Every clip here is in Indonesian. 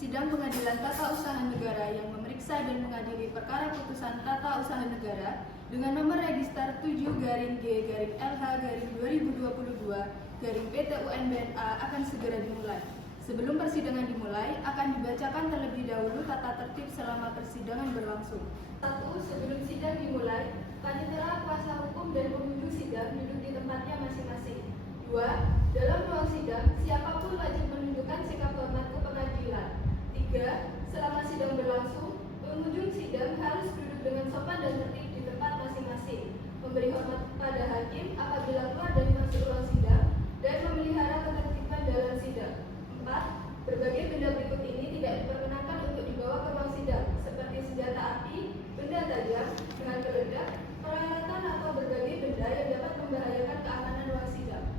Sidang Pengadilan Tata Usaha Negara yang memeriksa dan mengadili perkara putusan Tata Usaha Negara dengan nomor register 7-G-LH-2022 PT-UN-BNA akan segera dimulai. Sebelum persidangan dimulai, akan dibacakan terlebih dahulu tata tertib selama persidangan berlangsung. 1. Sebelum sidang dimulai, panitera, kuasa hukum, dan pengunjung sidang duduk di tempatnya masing-masing. 2. Dalam ruang sidang, siapapun wajib menunjukkan sikap hormat ke pengadilan. 3. Selama sidang berlangsung, pengunjung sidang harus duduk dengan sopan dan tertib di tempat masing-masing, memberi hormat pada hakim apabila keluar dan masuk ruang sidang, dan memelihara ketertiban dalam sidang. 4. Berbagai benda berikut ini tidak diperkenankan untuk dibawa ke ruang sidang, seperti senjata api, benda tajam, dengan peledak, peralatan atau berbagai benda yang dapat membahayakan keamanan ruang sidang.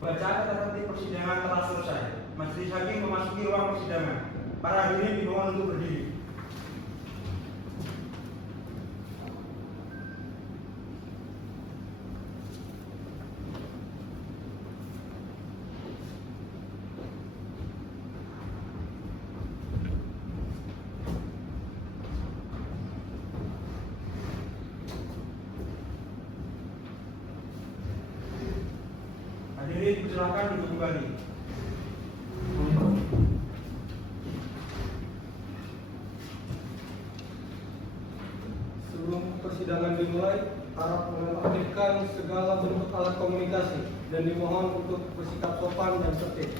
Bacaan tata tertib persidangan telah selesai. Majelis hakim memasuki ruang persidangan. Para hadirin dimohon untuk berdiri. Hadirin silakan duduk kembali. Sebelum persidangan dimulai, harap menonaktifkan segala bentuk alat komunikasi dan dimohon untuk bersikap sopan dan tertib.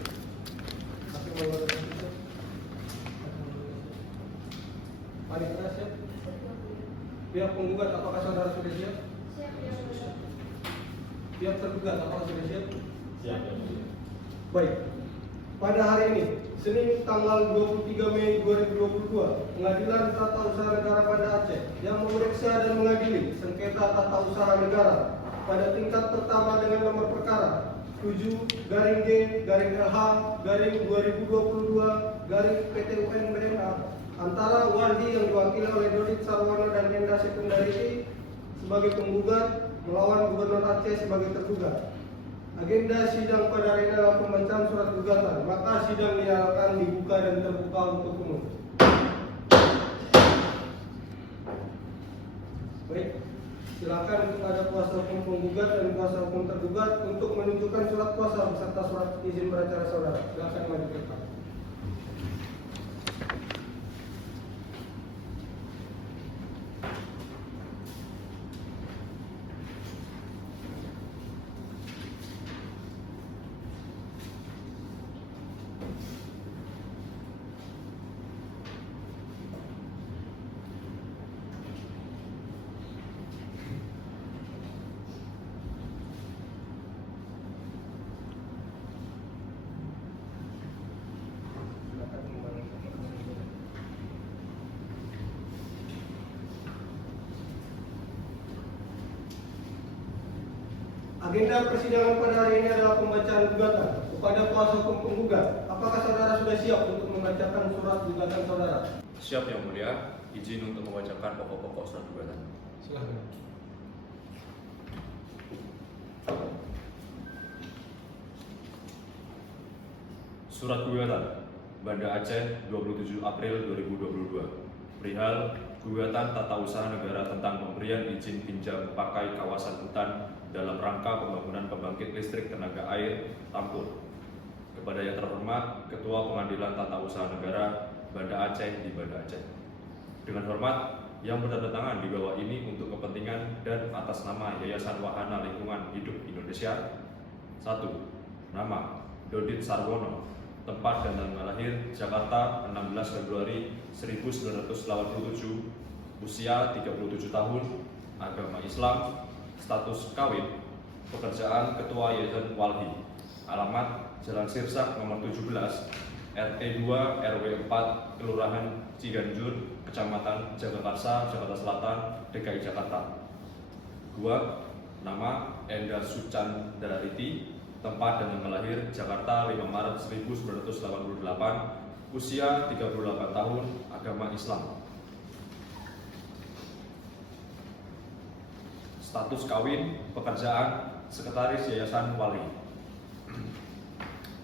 Panitera siap? Pihak penggugat, apakah saudara sudah siap? Siap, ya, Mulia. Pihak tergugat, apakah sudah siap? Siap, ya mulia. Baik. Pada hari ini, Senin tanggal 23 Mei 2022, Pengadilan Tata Usaha Negara Banda Aceh yang memeriksa dan mengadili sengketa tata usaha negara pada tingkat pertama dengan nomor perkara 7-G-LH-2022 antara Wardi yang diwakili oleh Dodit Sarwono dan Enda Sekundariti sebagai penggugat melawan Gubernur Aceh sebagai tergugat. Agenda sidang pada hari ini adalah pembacaan surat gugatan, maka sidang dinyatakan dibuka dan terbuka untuk umum. Baik, silakan kepada kuasa hukum penggugat dan kuasa hukum tergugat untuk menunjukkan surat kuasa beserta surat izin beracara saudara. Silakan maju ke depan. Agenda persidangan pada hari ini adalah pembacaan gugatan kepada kuasa hukum penggugat. Apakah saudara sudah siap untuk membacakan surat gugatan saudara? Siap, yang mulia. Izin untuk membacakan pokok-pokok surat gugatan. Silakan. Surat gugatan Banda Aceh 27 April 2022 perihal gugatan tata usaha negara tentang pemberian izin pinjam pakai kawasan hutan dalam rangka pembangunan pembangkit listrik tenaga air Tampur. Kepada yang terhormat Ketua Pengadilan Tata Usaha Negara Banda Aceh di Banda Aceh. Dengan hormat, yang bertanda di bawah ini untuk kepentingan dan atas nama Yayasan Wahana Lingkungan Hidup Indonesia. 1. Nama Dodit Sarwono. Tempat dan tanggal lahir Jakarta 16 Februari 1987. Usia 37 tahun. Agama Islam. Status kawin. Pekerjaan Ketua Yayasan Walhi. Alamat Jalan Sirsak nomor 17 RT 2 RW 4 Kelurahan Ciganjur, Kecamatan Jagakarsa, Jakarta Selatan, DKI Jakarta. 2. Nama Enda Sucandariti. Tempat dan tanggal lahir Jakarta 5 Maret 1988. Usia 38 tahun. Agama Islam. Status kawin, pekerjaan Sekretaris Yayasan Wali.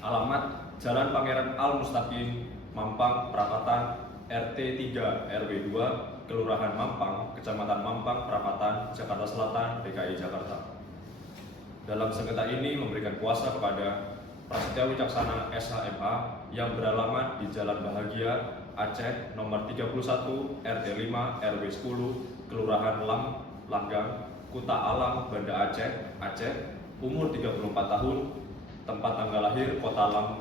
Alamat Jalan Pangeran Al Mustaqim, Mampang Perapatan, RT 3 RW 2, Kelurahan Mampang, Kecamatan Mampang Perapatan, Jakarta Selatan, DKI Jakarta. Dalam sengketa ini memberikan kuasa kepada Prasetya Wicaksana SHMA yang beralamat di Jalan Bahagia, Aceh, nomor 31, RT 5, RW 10, Kelurahan Langgang, Kuta Alam, Banda Aceh, Aceh, umur 34 tahun, tempat tanggal lahir Kota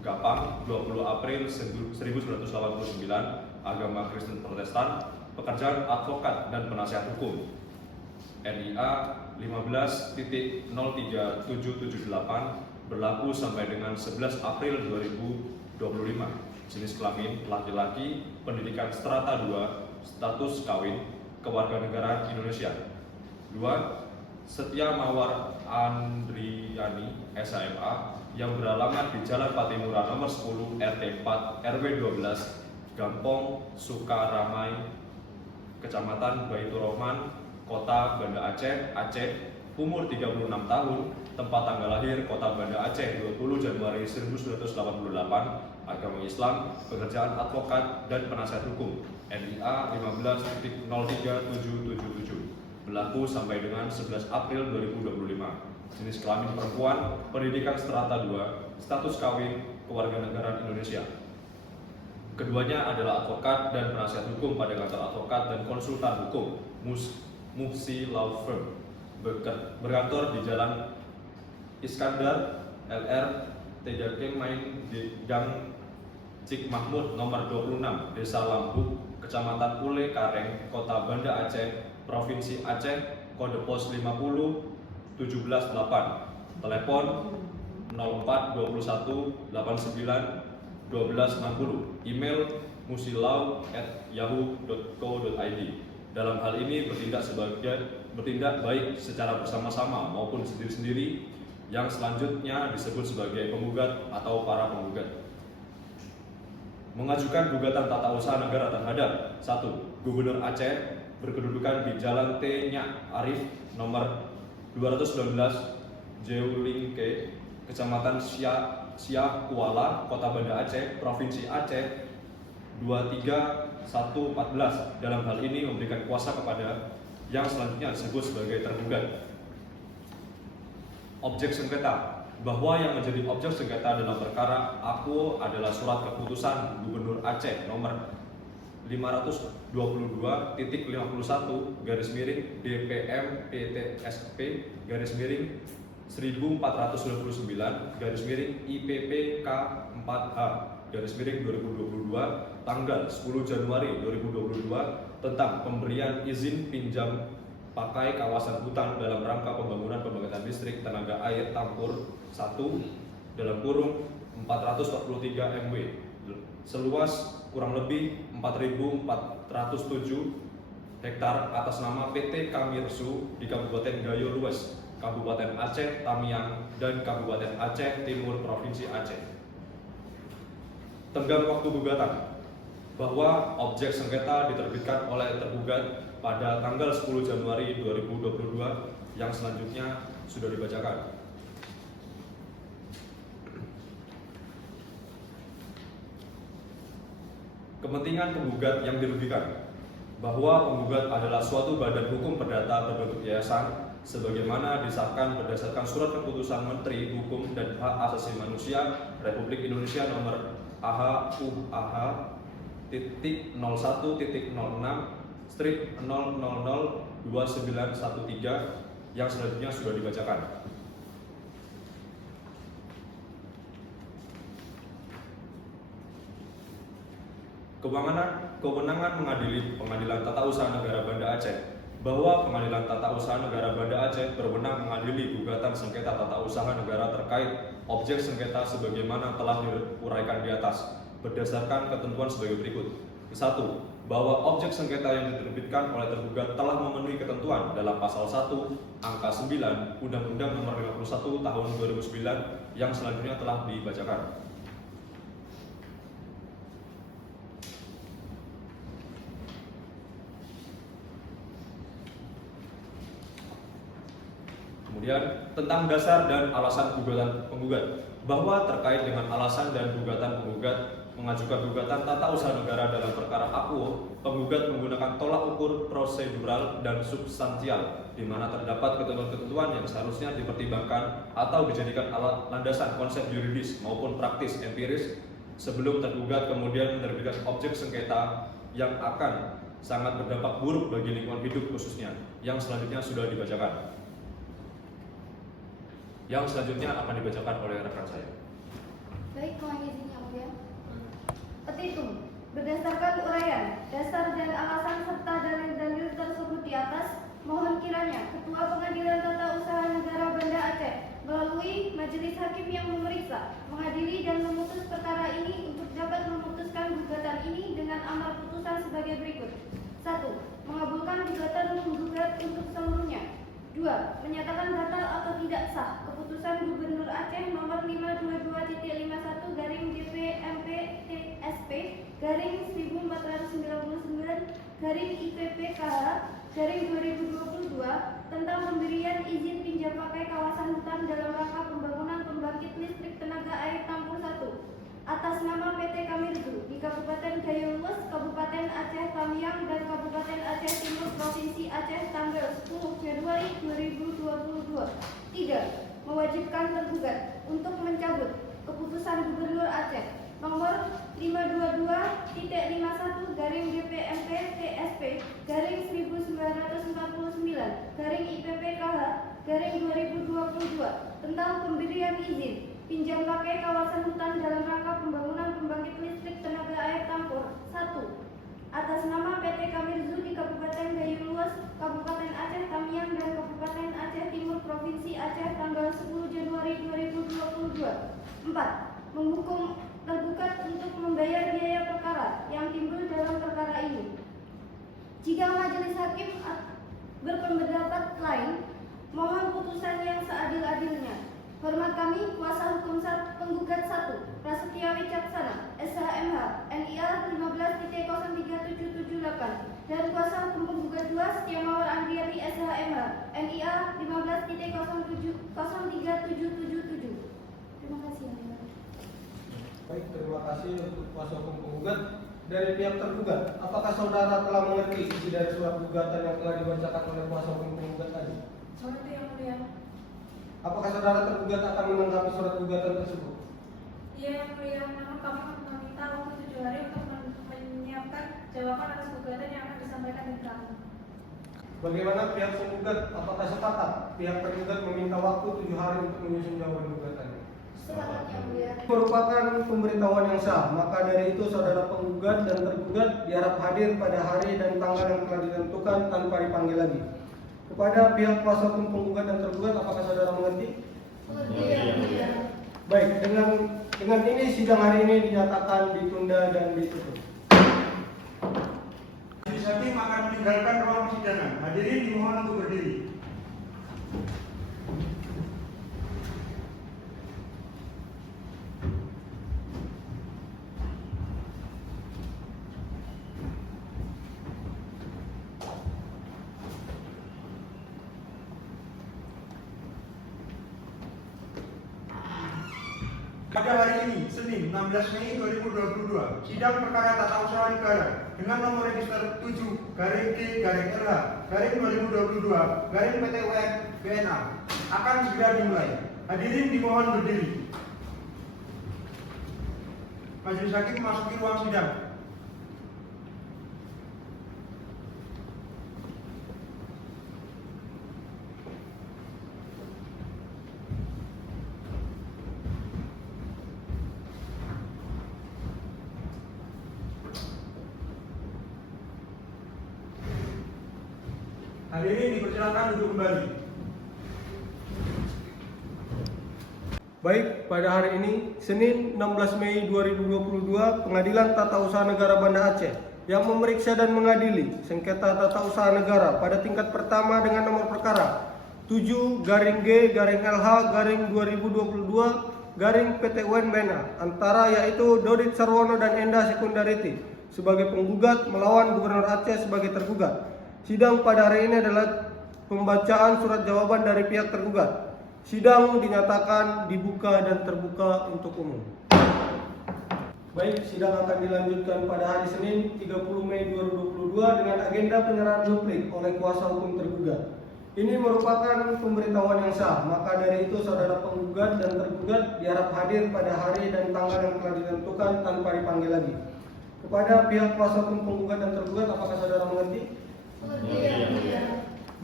Gapang, 20 April 1989, agama Kristen Protestan, pekerjaan advokat dan penasihat hukum. NIA 15.03778 berlaku sampai dengan 11 April 2025. Jenis kelamin laki-laki, pendidikan strata 2, status kawin, kewarganegaraan Indonesia. 2. Setia Mawar Andriani SHMA yang beralamat di Jalan Patimura nomor 10 RT 4 RW 12 Gampong Sukaramai, Kecamatan Baitur Rahman, Kota Banda Aceh, Aceh, umur 36 tahun, tempat tanggal lahir Kota Banda Aceh 20 Januari 1988, agama Islam, pekerjaan advokat dan penasihat hukum. NIA 15.03777 berlaku sampai dengan 11 April 2025. Jenis kelamin perempuan, pendidikan strata 2, status kawin, kewarganegaraan Indonesia. Keduanya adalah advokat dan penasihat hukum pada kantor advokat dan konsultan hukum Muhsi Law Firm, berkantor di Jalan Iskandar LR Tejake Main di Gang Cik Mahmud nomor 26, Desa Lambuk, Kecamatan Ule Kareng, Kota Banda Aceh, Provinsi Aceh, kode pos 50 178, telepon 04 21 89 1260, email musilau@yahoo.co.id. Dalam hal ini bertindak baik secara bersama-sama maupun sendiri-sendiri, yang selanjutnya disebut sebagai penggugat atau para penggugat. Mengajukan gugatan tata usaha negara terhadap 1. Gubernur Aceh berkedudukan di Jalan T. Nyak Arif nomor 219 Jeulingke, Kecamatan Siak Kuala, Kota Banda Aceh, Provinsi Aceh 23114. Dalam hal ini memberikan kuasa kepada yang selanjutnya disebut sebagai tergugat. Objek sengketa, bahwa yang menjadi objek sengketa dalam perkara aku adalah surat keputusan Gubernur Aceh nomor 522-521-DPM-PTSP-IPPK4H-2022 tanggal 10 Januari 2022 tentang pemberian izin pinjam pakai kawasan hutan dalam rangka pembangunan pembangkit listrik tenaga air Tampur 1 dalam kurung 443 MW seluas kurang lebih 4.407 hektar atas nama PT Kamirsu di Kabupaten Gayo Lues, Kabupaten Aceh Tamiang, dan Kabupaten Aceh Timur, Provinsi Aceh. Tenggang waktu gugatan, bahwa objek sengketa diterbitkan oleh tergugat pada tanggal 10 Januari 2022 yang selanjutnya sudah dibacakan. Kepentingan penggugat yang dirugikan, bahwa penggugat adalah suatu badan hukum perdata berbentuk yayasan sebagaimana disahkan berdasarkan surat keputusan Menteri Hukum dan Hak Asasi Manusia Republik Indonesia nomor AH-01.06/0002913 yang selanjutnya sudah dibacakan. Kewenangan mengadili Pengadilan Tata Usaha Negara Banda Aceh, bahwa Pengadilan Tata Usaha Negara Banda Aceh berwenang mengadili gugatan sengketa tata usaha negara terkait objek sengketa sebagaimana telah diuraikan di atas berdasarkan ketentuan sebagai berikut. 1. Bahwa objek sengketa yang diterbitkan oleh tergugat telah memenuhi ketentuan dalam pasal 1 angka 9 Undang-Undang Nomor 51 Tahun 2009 yang selanjutnya telah dibacakan. Kemudian tentang dasar dan alasan gugatan penggugat, bahwa terkait dengan alasan dan gugatan penggugat mengajukan gugatan tata usaha negara dalam perkara akuo, penggugat menggunakan tolak ukur prosedural dan substansial, di mana terdapat ketentuan-ketentuan yang seharusnya dipertimbangkan atau dijadikan alat landasan konsep yuridis maupun praktis empiris sebelum tergugat kemudian menerbitkan objek sengketa yang akan sangat berdampak buruk bagi lingkungan hidup khususnya, yang selanjutnya sudah dibacakan. Yang selanjutnya akan dibacakan oleh rekan saya. Baik, mohon izin yang mulia. Petitum. Berdasarkan uraian, dasar dan alasan serta dalil-dalil tersebut di atas, mohon kiranya Ketua Pengadilan Tata Usaha Negara Banda Aceh melalui Majelis Hakim yang memeriksa, mengadili dan memutus perkara ini untuk dapat memutuskan gugatan ini dengan amar putusan sebagai berikut. 1. Mengabulkan gugatan menggugat untuk seluruhnya. 2. Menyatakan batal atau tidak sah keputusan Gubernur Aceh nomor 522.51/GP/MPTSP/IPPKH/2022 tentang pemberian izin pinjam pakai kawasan hutan dalam rangka pembangunan pembangkit listrik tenaga air Tampur 1 atas nama PT Kamirzu di Kabupaten Dayeuhlues, Kabupaten Aceh Tamiang, dan Kabupaten Aceh Timur, Provinsi Aceh tanggal 10 Januari 2022. 3. Mewajibkan tergugat untuk mencabut keputusan Gubernur Aceh nomor 522-TC-1-GP/MPTSP/1949-IPPKH/2022 tentang pemberian izin pinjam pakai kawasan hutan dalam rangka pembangunan pembangkit listrik tenaga air Tampur 1 atas nama PT Kamirzu di Kabupaten Dayeuhlues, Kabupaten Aceh Tamiang, dan Kabupaten Aceh Timur, Provinsi Aceh tanggal 10 Januari 2022. 4. Menghukum tergugat untuk membayar biaya perkara yang timbul dalam perkara ini. Jika majelis hakim berpendapat lain, mohon putusan yang seadil-adilnya. Hormat kami, kuasa hukum penggugat 1, Prasetya Wicaksana, SHMH, NIA 15.03778, dan kuasa hukum penggugat 2, Setia Mawar Andriati, SHMH, NIA 15.03777. Terima kasih. Baik, terima kasih untuk kuasa hukum penggugat. Dari pihak tergugat, apakah saudara telah mengerti isi dari surat gugatan yang telah dibacakan oleh kuasa hukum penggugat tadi? Mengerti yang mulia. Apakah saudara tergugat akan menanggapi surat gugatan tersebut? Iya yang mulia, namun kami meminta waktu 7 hari untuk menyiapkan jawaban atas gugatan yang akan disampaikan di belakang. Bagaimana pihak penggugat? Apakah sepakat pihak tergugat meminta waktu 7 hari untuk menyusun jawaban gugatannya? Sepakat yang mulia. Merupakan pemberitahuan yang sah, maka dari itu saudara penggugat dan tergugat diharap hadir pada hari dan tanggal yang telah ditentukan tanpa dipanggil lagi. Kepada pihak kuasa hukum penggugat dan tergugat, apakah saudara mengerti? Mengerti yang mulia. Baik, dengan ini sidang hari ini dinyatakan ditunda dan ditutup. Majelis hakim akan meninggalkan ruang persidangan. Hadirin dimohon untuk berdiri. Pada hari ini, Senin 16 Mei 2022, sidang perkara tata usaha negara dengan nomor register 7-G/LH/2022-PT UN akan segera dimulai. Hadirin dimohon berdiri. Majelis hakim memasuki ruang sidang. Hadirin dipersilakan duduk kembali. Baik, pada hari ini, Senin 16 Mei 2022, Pengadilan Tata Usaha Negara Banda Aceh yang memeriksa dan mengadili sengketa tata usaha negara pada tingkat pertama dengan nomor perkara 7-G/LH/2022 PT UN antara yaitu Dodit Sarwono dan Enda Sekundariti sebagai penggugat melawan Gubernur Aceh sebagai tergugat. Sidang pada hari ini adalah pembacaan surat jawaban dari pihak tergugat. Sidang dinyatakan dibuka dan terbuka untuk umum. Baik, sidang akan dilanjutkan pada hari Senin 30 Mei 2022 dengan agenda penyerahan duplik oleh kuasa hukum tergugat. Ini merupakan pemberitahuan yang sah, maka dari itu saudara penggugat dan tergugat diharap hadir pada hari dan tanggal yang telah ditentukan tanpa dipanggil lagi. Kepada pihak kuasa hukum penggugat dan tergugat, apakah saudara mengerti?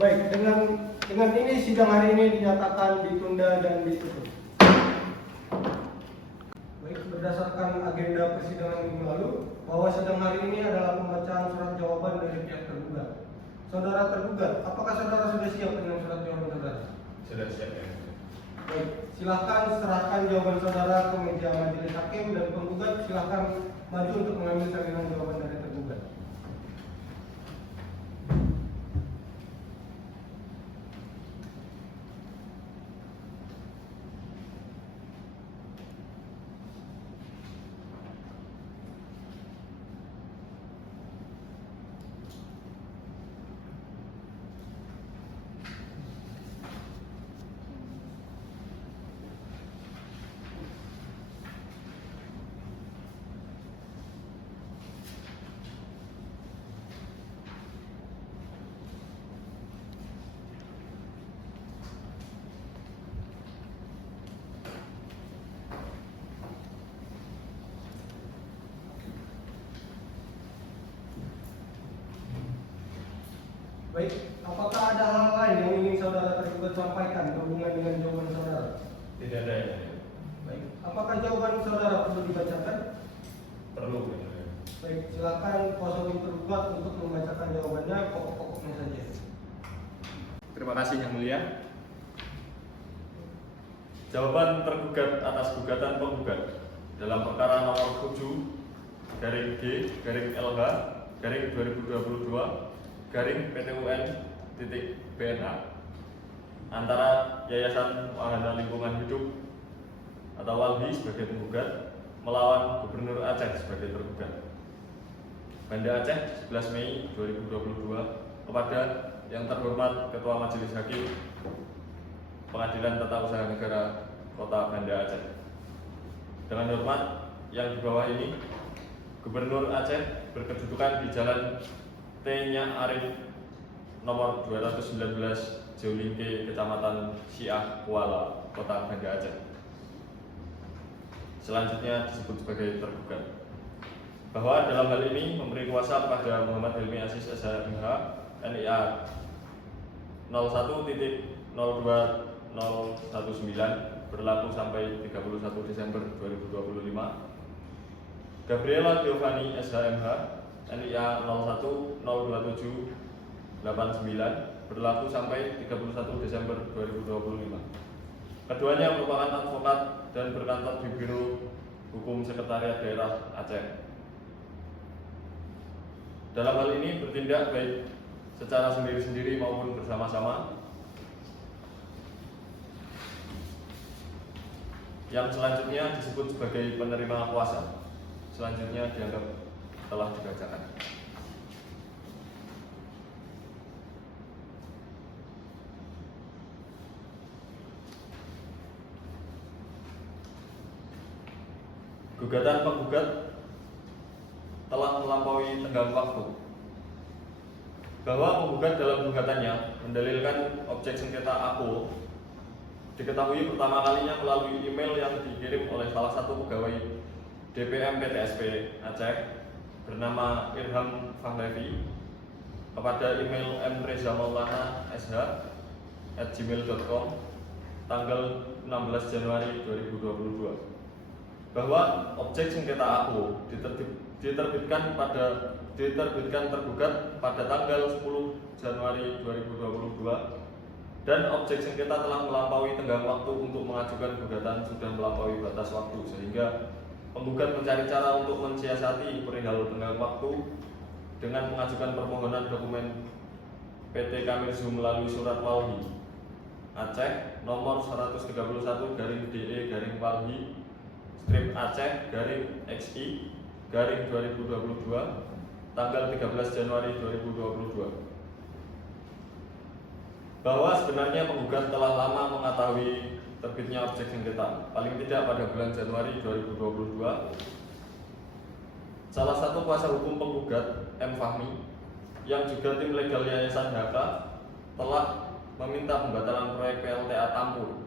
Baik, dengan ini sidang hari ini dinyatakan ditunda dan ditutup. Baik, berdasarkan agenda persidangan minggu lalu, bahwa sidang hari ini adalah pembacaan surat jawaban dari pihak tergugat. Saudara tergugat, apakah saudara sudah siap dengan surat jawaban saudara? Sudah siap ya. Baik, silahkan serahkan jawaban saudara ke meja majelis hakim dan penggugat silahkan maju untuk mengambil salinan jawaban dari tergugat. Baik, apakah ada hal lain yang ingin saudara tergugat sampaikan berhubungan dengan jawaban saudara? Tidak ada ya. Baik, apakah jawaban saudara perlu dibacakan? Perlu ya. Baik, silakan kuasa hukum tergugat untuk membacakan jawabannya, pokok-pokoknya saja. Terima kasih Yang Mulia. Jawaban tergugat atas gugatan penggugat dalam perkara nomor 7 garing G garing LH garing 2022 garing PTUN.BNA antara Yayasan Wahana Lingkungan Hidup atau WALHI sebagai penggugat melawan Gubernur Aceh sebagai tergugat. Banda Aceh 11 Mei 2022 kepada yang terhormat Ketua Majelis Hakim Pengadilan Tata Usaha Negara Kota Banda Aceh. Dengan hormat yang di bawah ini, Gubernur Aceh berkedudukan di Jalan T-nya Arif nomor 219 Jaulingke, Kecamatan Syiah, Kuala, Kota Banda Aceh. Selanjutnya disebut sebagai tergugat. Bahwa dalam hal ini memberi kuasa kepada Muhammad Hilmi Aziz SHMH NIA 01.02019 berlaku sampai 31 Desember 2025. Gabriela Giovanni SHMH NIA 01.02789 berlaku sampai 31 Desember 2025. Keduanya merupakan advokat dan berkantor di Biro Hukum Sekretariat Daerah Aceh. Dalam hal ini bertindak baik secara sendiri-sendiri maupun bersama-sama. Yang selanjutnya disebut sebagai penerima kuasa. Selanjutnya dianggap telah dibacakan. Gugatan penggugat telah melampaui tenggang waktu. Bahwa penggugat dalam gugatannya mendalilkan objek sengketa APO diketahui pertama kalinya melalui email yang dikirim oleh salah satu pegawai DPM PTSP Aceh bernama Irham Fahlevi kepada email mrezamoulana@gmail.com tanggal 16 Januari 2022 bahwa objek sengketa APO diterbitkan tergugat pada tanggal 10 Januari 2022 dan objek sengketa telah melampaui tenggang waktu untuk mengajukan gugatan sudah melampaui batas waktu sehingga penggugat mencari cara untuk mensiasati perihal tenggang waktu dengan mengajukan permohonan dokumen PT Kamirzu melalui surat Walhi Aceh nomor 131/DE/Walhi strip Aceh /XI 2022 tanggal 13 Januari 2022 bahwa sebenarnya penggugat telah lama mengetahui terbitnya objek sengketa paling tidak pada bulan Januari 2022 salah satu kuasa hukum penggugat M. Fahmi yang juga tim legal Yayasan HK telah meminta pembatalan proyek PLTA Tampur.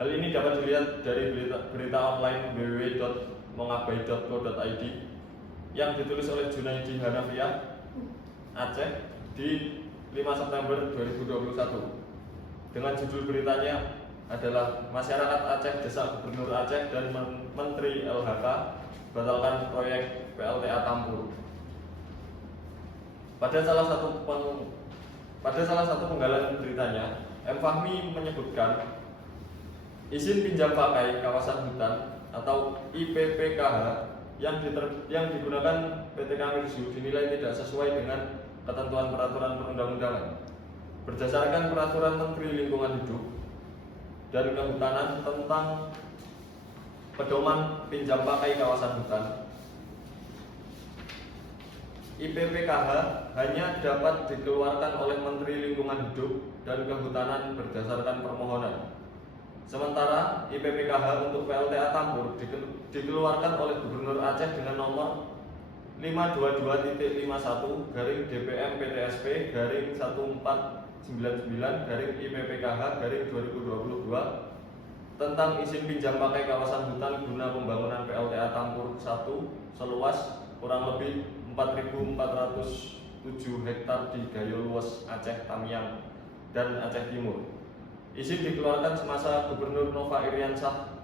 Hal ini dapat dilihat dari berita online www.mongabai.co.id yang ditulis oleh Junaidi Hanafiah Aceh di 5 September 2021 dengan judul beritanya adalah Masyarakat Aceh Desak Gubernur Aceh dan Menteri LHK batalkan proyek PLTA Tampur. Pada salah satu penggalan beritanya, M. Fahmi menyebutkan izin pinjam pakai kawasan hutan atau IPPKH yang digunakan PT Kamirsu dinilai tidak sesuai dengan ketentuan peraturan perundang-undangan. Berdasarkan Peraturan Menteri Lingkungan Hidup dan Kehutanan tentang pedoman pinjam pakai kawasan hutan, IPPKH hanya dapat dikeluarkan oleh Menteri Lingkungan Hidup dan Kehutanan berdasarkan permohonan. Sementara IPPKH untuk PLTA Tampur dikeluarkan oleh Gubernur Aceh dengan nomor 522-DPM-PTSP-1499-IPPKH-2022 tentang izin pinjam pakai kawasan hutan guna pembangunan PLTA Tampur 1 seluas kurang lebih 4.407 hektar di Gayo Luwes, Aceh Tamiang, dan Aceh Timur. Izin dikeluarkan semasa Gubernur Nova Iriansah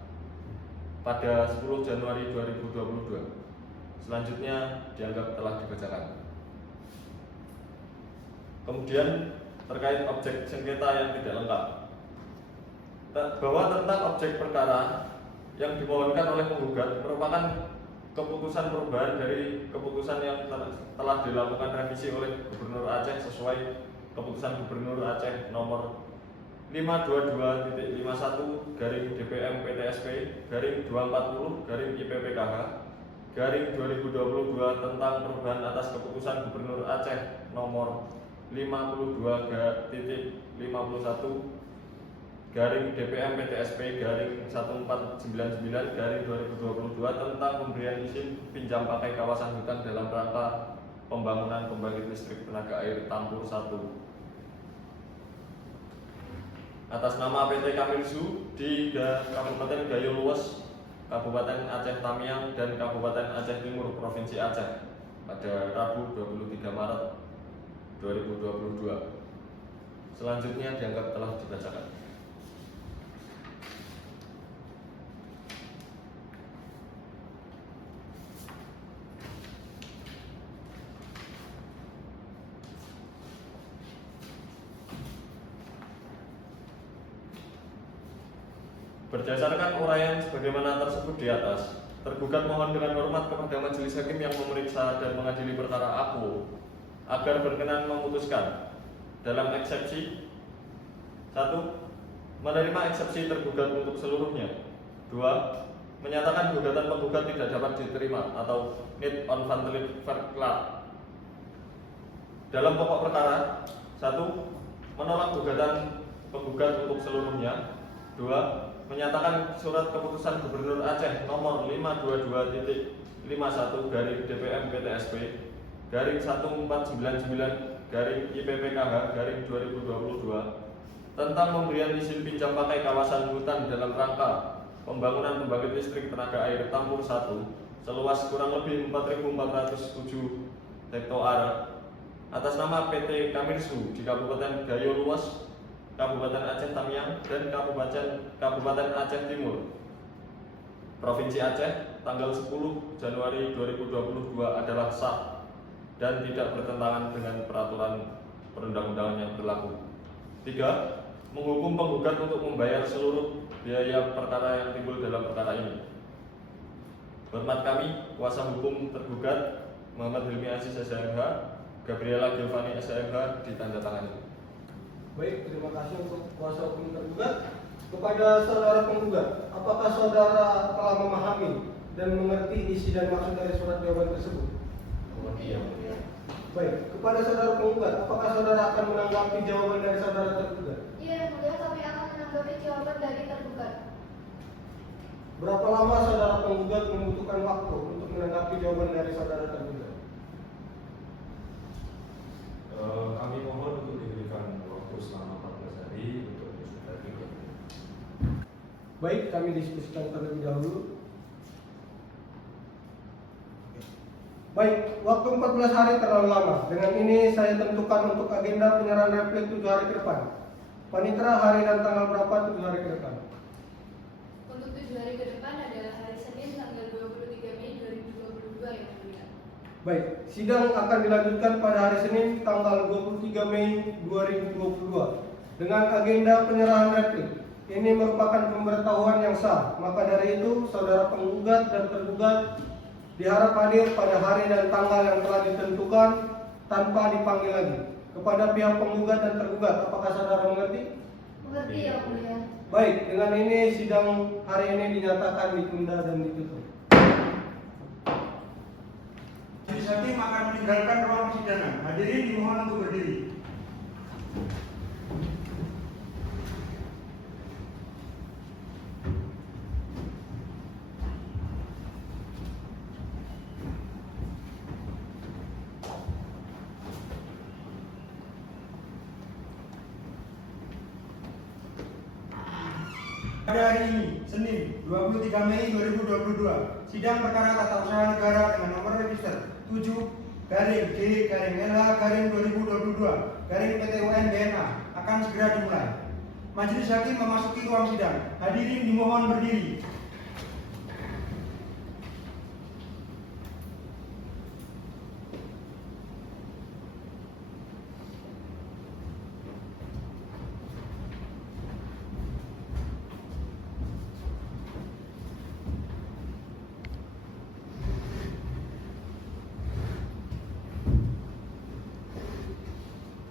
pada 10 Januari 2022. Selanjutnya dianggap telah dibacakan. Kemudian terkait objek sengketa yang tidak lengkap, bahwa tentang objek perkara yang dimohonkan oleh penggugat merupakan keputusan perubahan dari keputusan yang telah dilakukan revisi oleh Gubernur Aceh sesuai keputusan Gubernur Aceh nomor 522-DPM-PTSP-240-IPPKH-2022 tentang perubahan atas keputusan Gubernur Aceh nomor 52-DPM-PTSP-1499-2022 tentang pemberian izin pinjam pakai kawasan hutan dalam rangka pembangunan pembangkit listrik tenaga air Tampur 1 atas nama PT Kamirsu di Kabupaten Gayo Luwes, Kabupaten Aceh Tamiang, dan Kabupaten Aceh Timur, Provinsi Aceh pada Rabu 23 Maret 2022. Selanjutnya dianggap telah dibacakan. Berdasarkan uraian sebagaimana tersebut di atas, tergugat mohon dengan hormat kepada majelis hakim yang memeriksa dan mengadili perkara aku agar berkenan memutuskan dalam eksepsi 1. Menerima eksepsi tergugat untuk seluruhnya. 2. Menyatakan gugatan penggugat tidak dapat diterima atau need on valid verklar. Dalam pokok perkara 1. Menolak gugatan penggugat untuk seluruhnya. 2. Menyatakan surat keputusan Gubernur Aceh nomor 522-1499-1499-IPPKH-2022 tentang pemberian izin pinjam pakai kawasan hutan dalam rangka pembangunan pembangkit listrik tenaga air Tampur 1 seluas kurang lebih 4.407 hektar atas nama PT Kamirsu di Kabupaten Gayo Luwes, Kabupaten Aceh Tamiang, dan Kabupaten Aceh Timur, Provinsi Aceh, tanggal 10 Januari 2022 adalah sah dan tidak bertentangan dengan peraturan perundang-undangan yang berlaku. 3. Menghukum penggugat untuk membayar seluruh biaya perkara yang timbul dalam perkara ini. Hormat kami, kuasa hukum tergugat Muhammad Hilmi Aziz SMH, Gabriela Giovanni SMH ditandatangani. Baik, terima kasih untuk kuasa hukum tergugat. Kepada saudara penggugat, apakah saudara telah memahami dan mengerti isi dan maksud dari surat jawaban tersebut? Iya. Baik, kepada saudara penggugat, apakah saudara akan menanggapi jawaban dari saudara tergugat? Iya, mulia kami akan menanggapi jawaban dari tergugat. Berapa lama saudara penggugat membutuhkan waktu untuk menanggapi jawaban dari saudara tergugat. Kami mohon untuk diberikan waktu selama 14 hari untuk diskusi. Baik, kami diskusikan terlebih dahulu. Baik, waktu 14 hari terlalu lama. Dengan ini saya tentukan untuk agenda penyerahan replik 7 hari ke depan. Panitera, hari dan tanggal berapa 7 hari ke depan? Untuk 7 hari ke depan adalah hari Senin tanggal 23 Mei 2022 yang mulia. Baik, sidang akan dilanjutkan pada hari Senin tanggal 23 Mei 2022 dengan agenda penyerahan replik. Ini merupakan pemberitahuan yang sah. Maka dari itu, saudara penggugat dan tergugat diharap hadir pada hari dan tanggal yang telah ditentukan tanpa dipanggil lagi. Kepada pihak penggugat dan tergugat, apakah saudara mengerti? Mengerti yang mulia. Baik, dengan ini sidang hari ini dinyatakan ditunda dan ditutup. Majelis hakim akan meninggalkan ruang persidangan. Hadirin dimohon untuk berdiri. Pada hari ini, Senin 23 Mei 2022, sidang perkara tata usaha negara dengan nomor register 7-GL-LH-2022 BNA akan segera dimulai. Majelis hakim memasuki ruang sidang. Hadirin dimohon berdiri.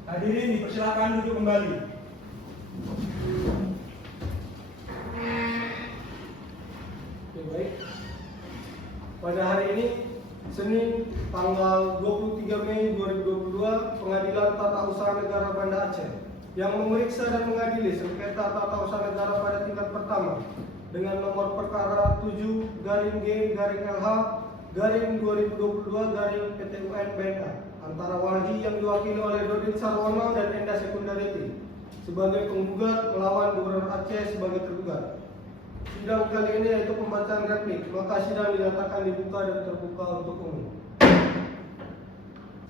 Hadirin dipersilakan duduk kembali. Oke, baik. Pada hari ini, Senin tanggal 23 Mei 2022, Pengadilan Tata Usaha Negara Banda Aceh yang memeriksa dan mengadili sengketa tata usaha negara pada tingkat pertama dengan nomor perkara 7-G-LH-2022 BNA antara Walhi yang diwakili oleh Dodin Sarwono dan Enda Sekundariti sebagai penggugat melawan Gubernur Aceh sebagai tergugat. Sidang kali ini yaitu pembacaan replik, maka sidang dinyatakan dibuka dan terbuka untuk umum.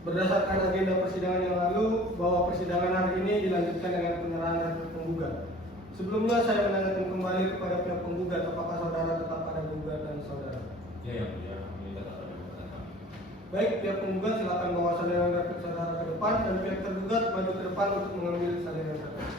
Berdasarkan agenda persidangan yang lalu, bahwa persidangan hari ini dilanjutkan dengan penyerahan replik penggugat. Sebelumnya saya menanyakan kembali kepada pihak penggugat, apakah saudara tetap ada gugatan saudara? Ya, ini tetap ada gugatan kami. Baik, pihak penggugat silakan bawa salinan replik saudara ke depan dan pihak tergugat maju ke depan untuk mengambil salinan replik.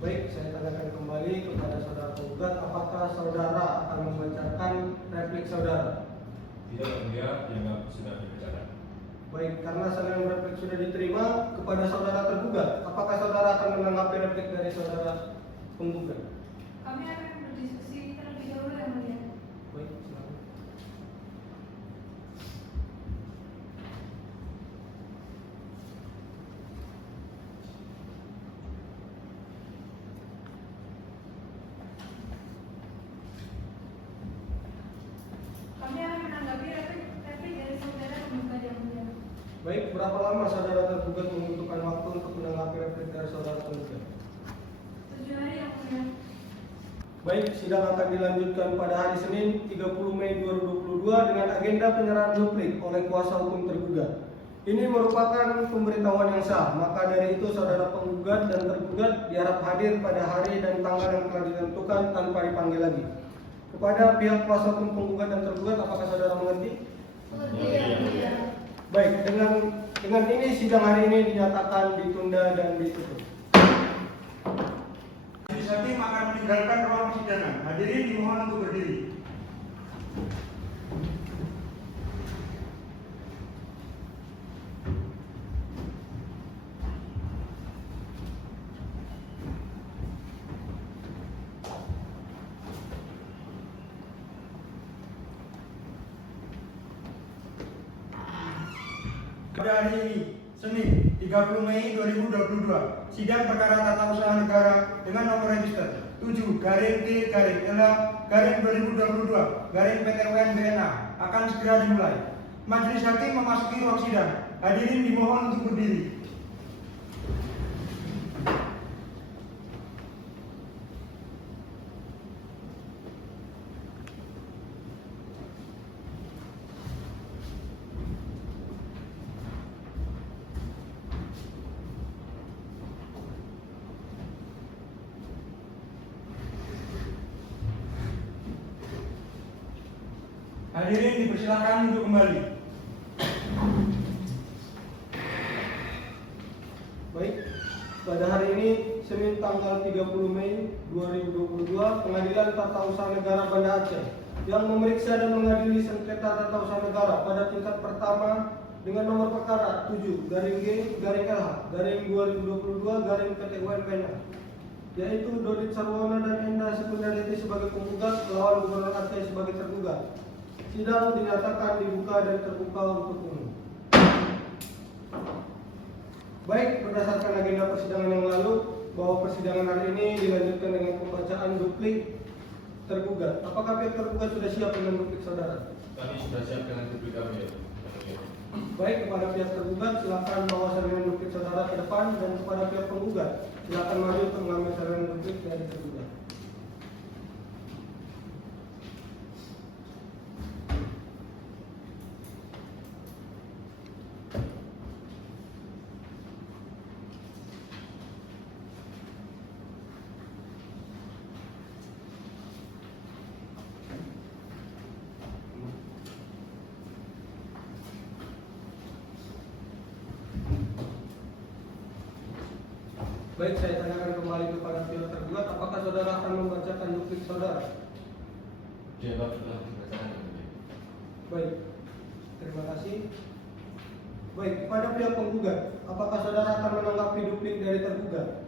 Baik, saya tanyakan kembali kepada saudara penggugat, apakah saudara akan membacakan replik saudara? Tidak, dia dianggap sudah dibacakan. Baik, karena salinan replik sudah diterima kepada saudara tergugat, apakah saudara akan menanggapi replik dari saudara penggugat? Kami akan berdiskusi terlebih dahulu yang mulia. Baik, silakan. Kami akan menanggapi replik dari saudara penggugat yang mulia. Baik, berapa lama saudara tergugat membutuhkan waktu untuk menanggapi replik dari saudara penggugat? 7 hari yang mulia. Baik, sidang akan dilanjutkan pada hari Senin 30 Mei 2022 dengan agenda penyerahan replik oleh kuasa hukum tergugat. Ini merupakan pemberitahuan yang sah, maka dari itu saudara penggugat dan tergugat diharap hadir pada hari dan tanggal yang telah ditentukan tanpa dipanggil lagi. Kepada pihak kuasa hukum penggugat dan tergugat, apakah saudara mengerti? Mengerti yang mulia. Baik, dengan ini sidang hari ini dinyatakan ditunda dan ditutup. Majelis hakim akan meninggalkan ruang persidangan. Hadirin dimohon untuk berdiri. Pada hari ini, Senin 30 Mei 2022, sidang perkara tata usaha negara dengan nomor register 7-T-LA-2022 BNA akan segera dimulai. Majelis Hakim memasuki ruang sidang. Hadirin dimohon untuk berdiri. Hadirin dipersilakan untuk kembali. Baik, pada hari ini Senin tanggal 30 Mei 2022, Pengadilan Tata Usaha Negara Banda Aceh yang memeriksa dan mengadili sengketa tata usaha negara pada tingkat pertama dengan nomor perkara 7-G-LH-2022-PT-UNPNA, yaitu Dodit Sarwono dan Enda Sekundariti sebagai penggugat melawan Gubernur Aceh sebagai tergugat. Sidang dinyatakan dibuka dan terbuka untuk umum. Baik, berdasarkan agenda persidangan yang lalu, bahwa persidangan hari ini dilanjutkan dengan pembacaan duplik tergugat. Apakah pihak tergugat sudah siap dengan duplik saudara? Kami sudah siap dengan duplik kami. Baik, kepada pihak tergugat silakan bawa salinan duplik saudara ke depan, dan kepada pihak penggugat silakan maju untuk mengambil salinan duplik dari tergugat. Baik, saya tanyakan kembali kepada pihak tergugat, apakah saudara akan membacakan duplik saudara? Jawab telah dibacakan. Baik, terima kasih. Baik, kepada pihak penggugat, apakah saudara akan menanggapi duplik dari tergugat?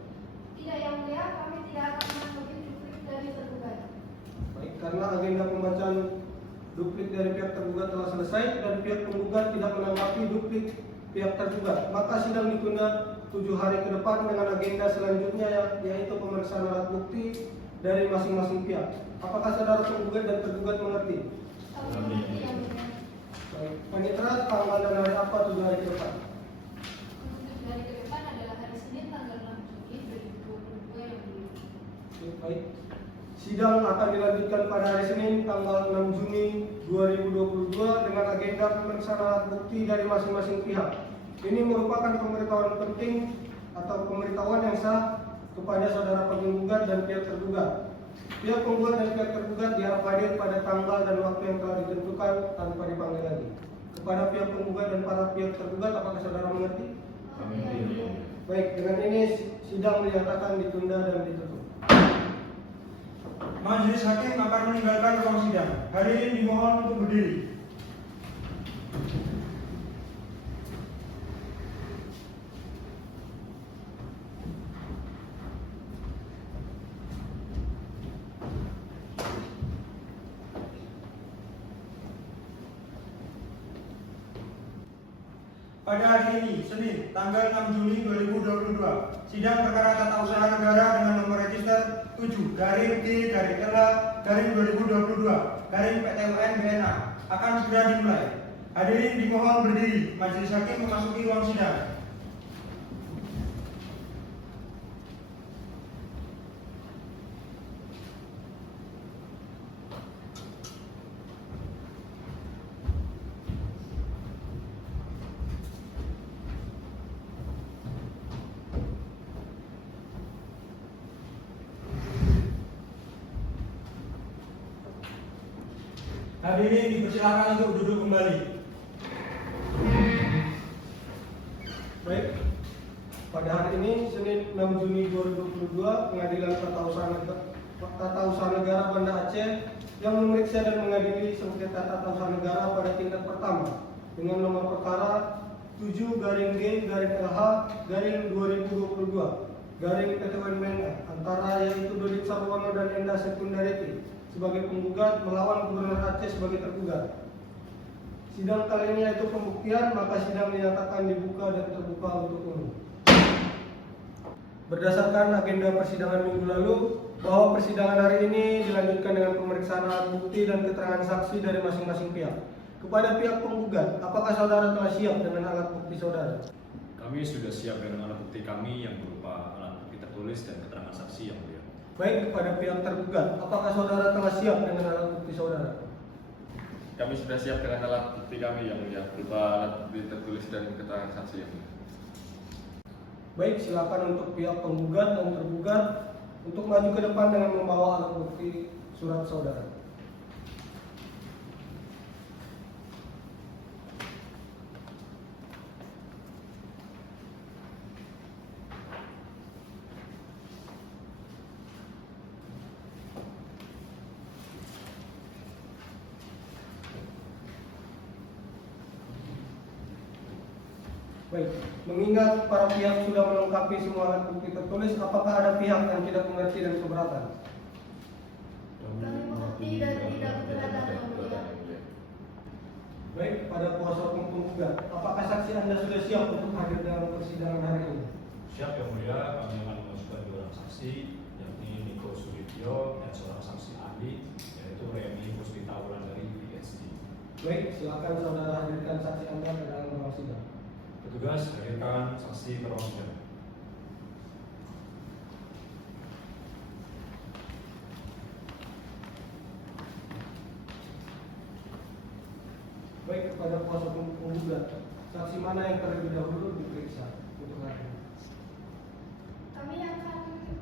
Tidak, Yang Mulia, kami tidak akan menanggapi duplik dari tergugat. Baik, karena agenda pembacaan duplik dari pihak tergugat telah selesai dan pihak penggugat tidak menanggapi duplik pihak tergugat, maka sidang ditunda 7 hari ke depan dengan agenda selanjutnya yaitu pemeriksaan alat bukti dari masing-masing pihak. Apakah saudara penggugat dan tergugat mengerti? Kami mengerti, Yang Mulia. Baik, panitera, tanggal dan hari apa 7 hari ke depan? Untuk 7 hari ke depan adalah hari Senin tanggal 6 Juni 2022, Yang Mulia. Baik. Sidang akan dilanjutkan pada hari Senin tanggal 6 Juni 2022 dengan agenda pemeriksaan alat bukti dari masing-masing pihak. Ini merupakan pemberitahuan penting atau pemberitahuan yang sah kepada saudara penggugat dan pihak tergugat. Pihak penggugat dan pihak tergugat diharap hadir pada tanggal dan waktu yang telah ditentukan tanpa dipanggil lagi. Kepada pihak penggugat dan para pihak tergugat, apakah saudara mengerti? Kami mengerti. Baik, dengan ini sidang dinyatakan ditunda dan ditutup. Majelis Hakim akan meninggalkan ruang sidang. Hadirin dimohon untuk berdiri. Pada hari ini, Senin, tanggal 6 Juli 2022, sidang perkara tata usaha negara dengan nomor register 7-G-LH-2022-PT-UN akan segera dimulai. Hadirin dimohon berdiri. Majelis Hakim memasuki ruang sidang. Hadirin dipersilakan untuk duduk kembali. Baik, pada hari ini Senin 6 Juni 2022, Pengadilan Tata Usaha Negara Banda Aceh yang memeriksa dan mengadili sengketa tata usaha negara pada tingkat pertama dengan nomor perkara 7-G-LH-2022 antara yaitu Dodit Sarwono dan Enda Sekundariti sebagai penggugat melawan Gubernur Aceh sebagai tergugat. Sidang kali ini yaitu pembuktian, maka sidang dinyatakan dibuka dan terbuka untuk umum. Berdasarkan agenda persidangan minggu lalu, bahwa persidangan hari ini dilanjutkan dengan pemeriksaan alat bukti dan keterangan saksi dari masing-masing pihak. Kepada pihak penggugat, apakah saudara telah siap dengan alat bukti saudara? Kami sudah siap dengan alat bukti kami yang berupa alat bukti tertulis dan keterangan saksi yang mulia. Baik, kepada pihak tergugat, apakah saudara telah siap dengan alat bukti saudara? Kami sudah siap dengan alat bukti kami yang mulia, berupa alat bukti tertulis dan keterangan saksi yang mulia. Baik, silakan untuk pihak penggugat dan tergugat untuk maju ke depan dengan membawa alat bukti surat saudara. Baik, mengingat para pihak sudah melengkapi semua alat bukti tertulis, apakah ada pihak yang tidak mengerti dan keberatan? Kami mengerti dan tidak keberatan yang mulia. Baik, pada kuasa hukum penggugat, apakah saksi Anda sudah siap untuk hadir dalam persidangan hari ini? Siap yang mulia, kami akan mengajukan 2 orang saksi, yakni Niko Sudibyo dan seorang saksi ahli, yaitu Remi Puspita Wulandari PhD. Baik, silakan saudara hadirkan saksi Anda ke dalam ruang sidang. Petugas, hadirkan saksi ke ruang sidang. Baik, kepada kuasa hukum penggugat, saksi mana yang terlebih dahulu diperiksa untuk hari ini? Kami akan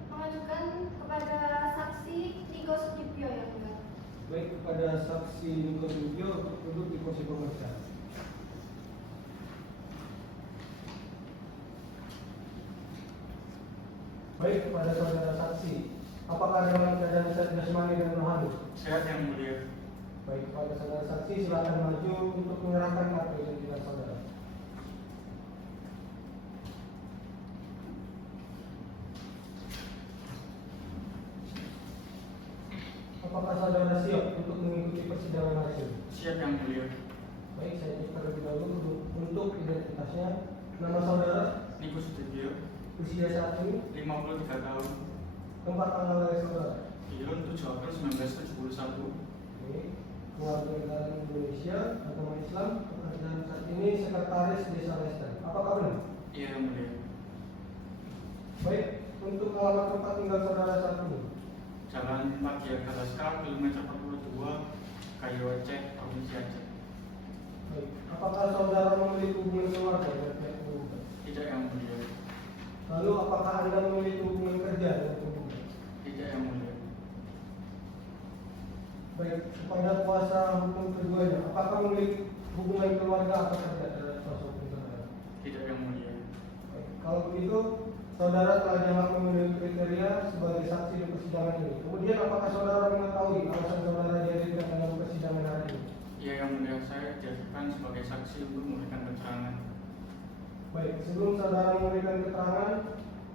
mengajukan kepada saksi Niko Sudibyo yang mulia. Baik, kepada saksi Niko Sudibyo untuk duduk di kursi pemeriksaan. Baik, kepada saudara saksi, apakah dalam keadaan sehat jasmani dan rohani? Sehat yang mulia. Baik, kepada saudara saksi, silakan maju untuk menyerahkan kartu identitas saudara. Apakah saudara siap untuk mengikuti persidangan hari ini? Siap yang mulia. Baik, saya cek terlebih dahulu untuk identitasnya. Nama saudara, Niko Sudibyo, usia saat ini, 53 tahun, tempat tanggal lahir saudara. Ilun 7 April 1971. Oke, keluarga negara Indonesia, agama Islam, pekerjaan saat ini sekretaris desa Leicester. Apakah benar? Iya yang mulia. Baik, untuk alamat tempat tinggal saudara saat ini. Jalan Pagian Galaska, kilometer 42, Kayu Aceh, Provinsi Aceh. Baik, apakah saudara memiliki hubungan keluarga dengan pihak penggugat? Tidak yang mulia. Lalu apakah Anda memiliki hubungan kerja dengan penggugat? Tidak yang mulia. Baik, kepada kuasa hukum keduanya, apakah memiliki hubungan keluarga atau kerja terhadap kuasa hukum saudara? Tidak yang mulia. Baik, kalau begitu, saudara telah dianggap memenuhi kriteria sebagai saksi di persidangan ini. Kemudian, apakah saudara mengetahui alasan saudara dihadirkan dalam persidangan hari ini? Iya yang mulia, saya diajukan sebagai saksi untuk memberikan keterangan. Baik, sebelum saudara memberikan keterangan,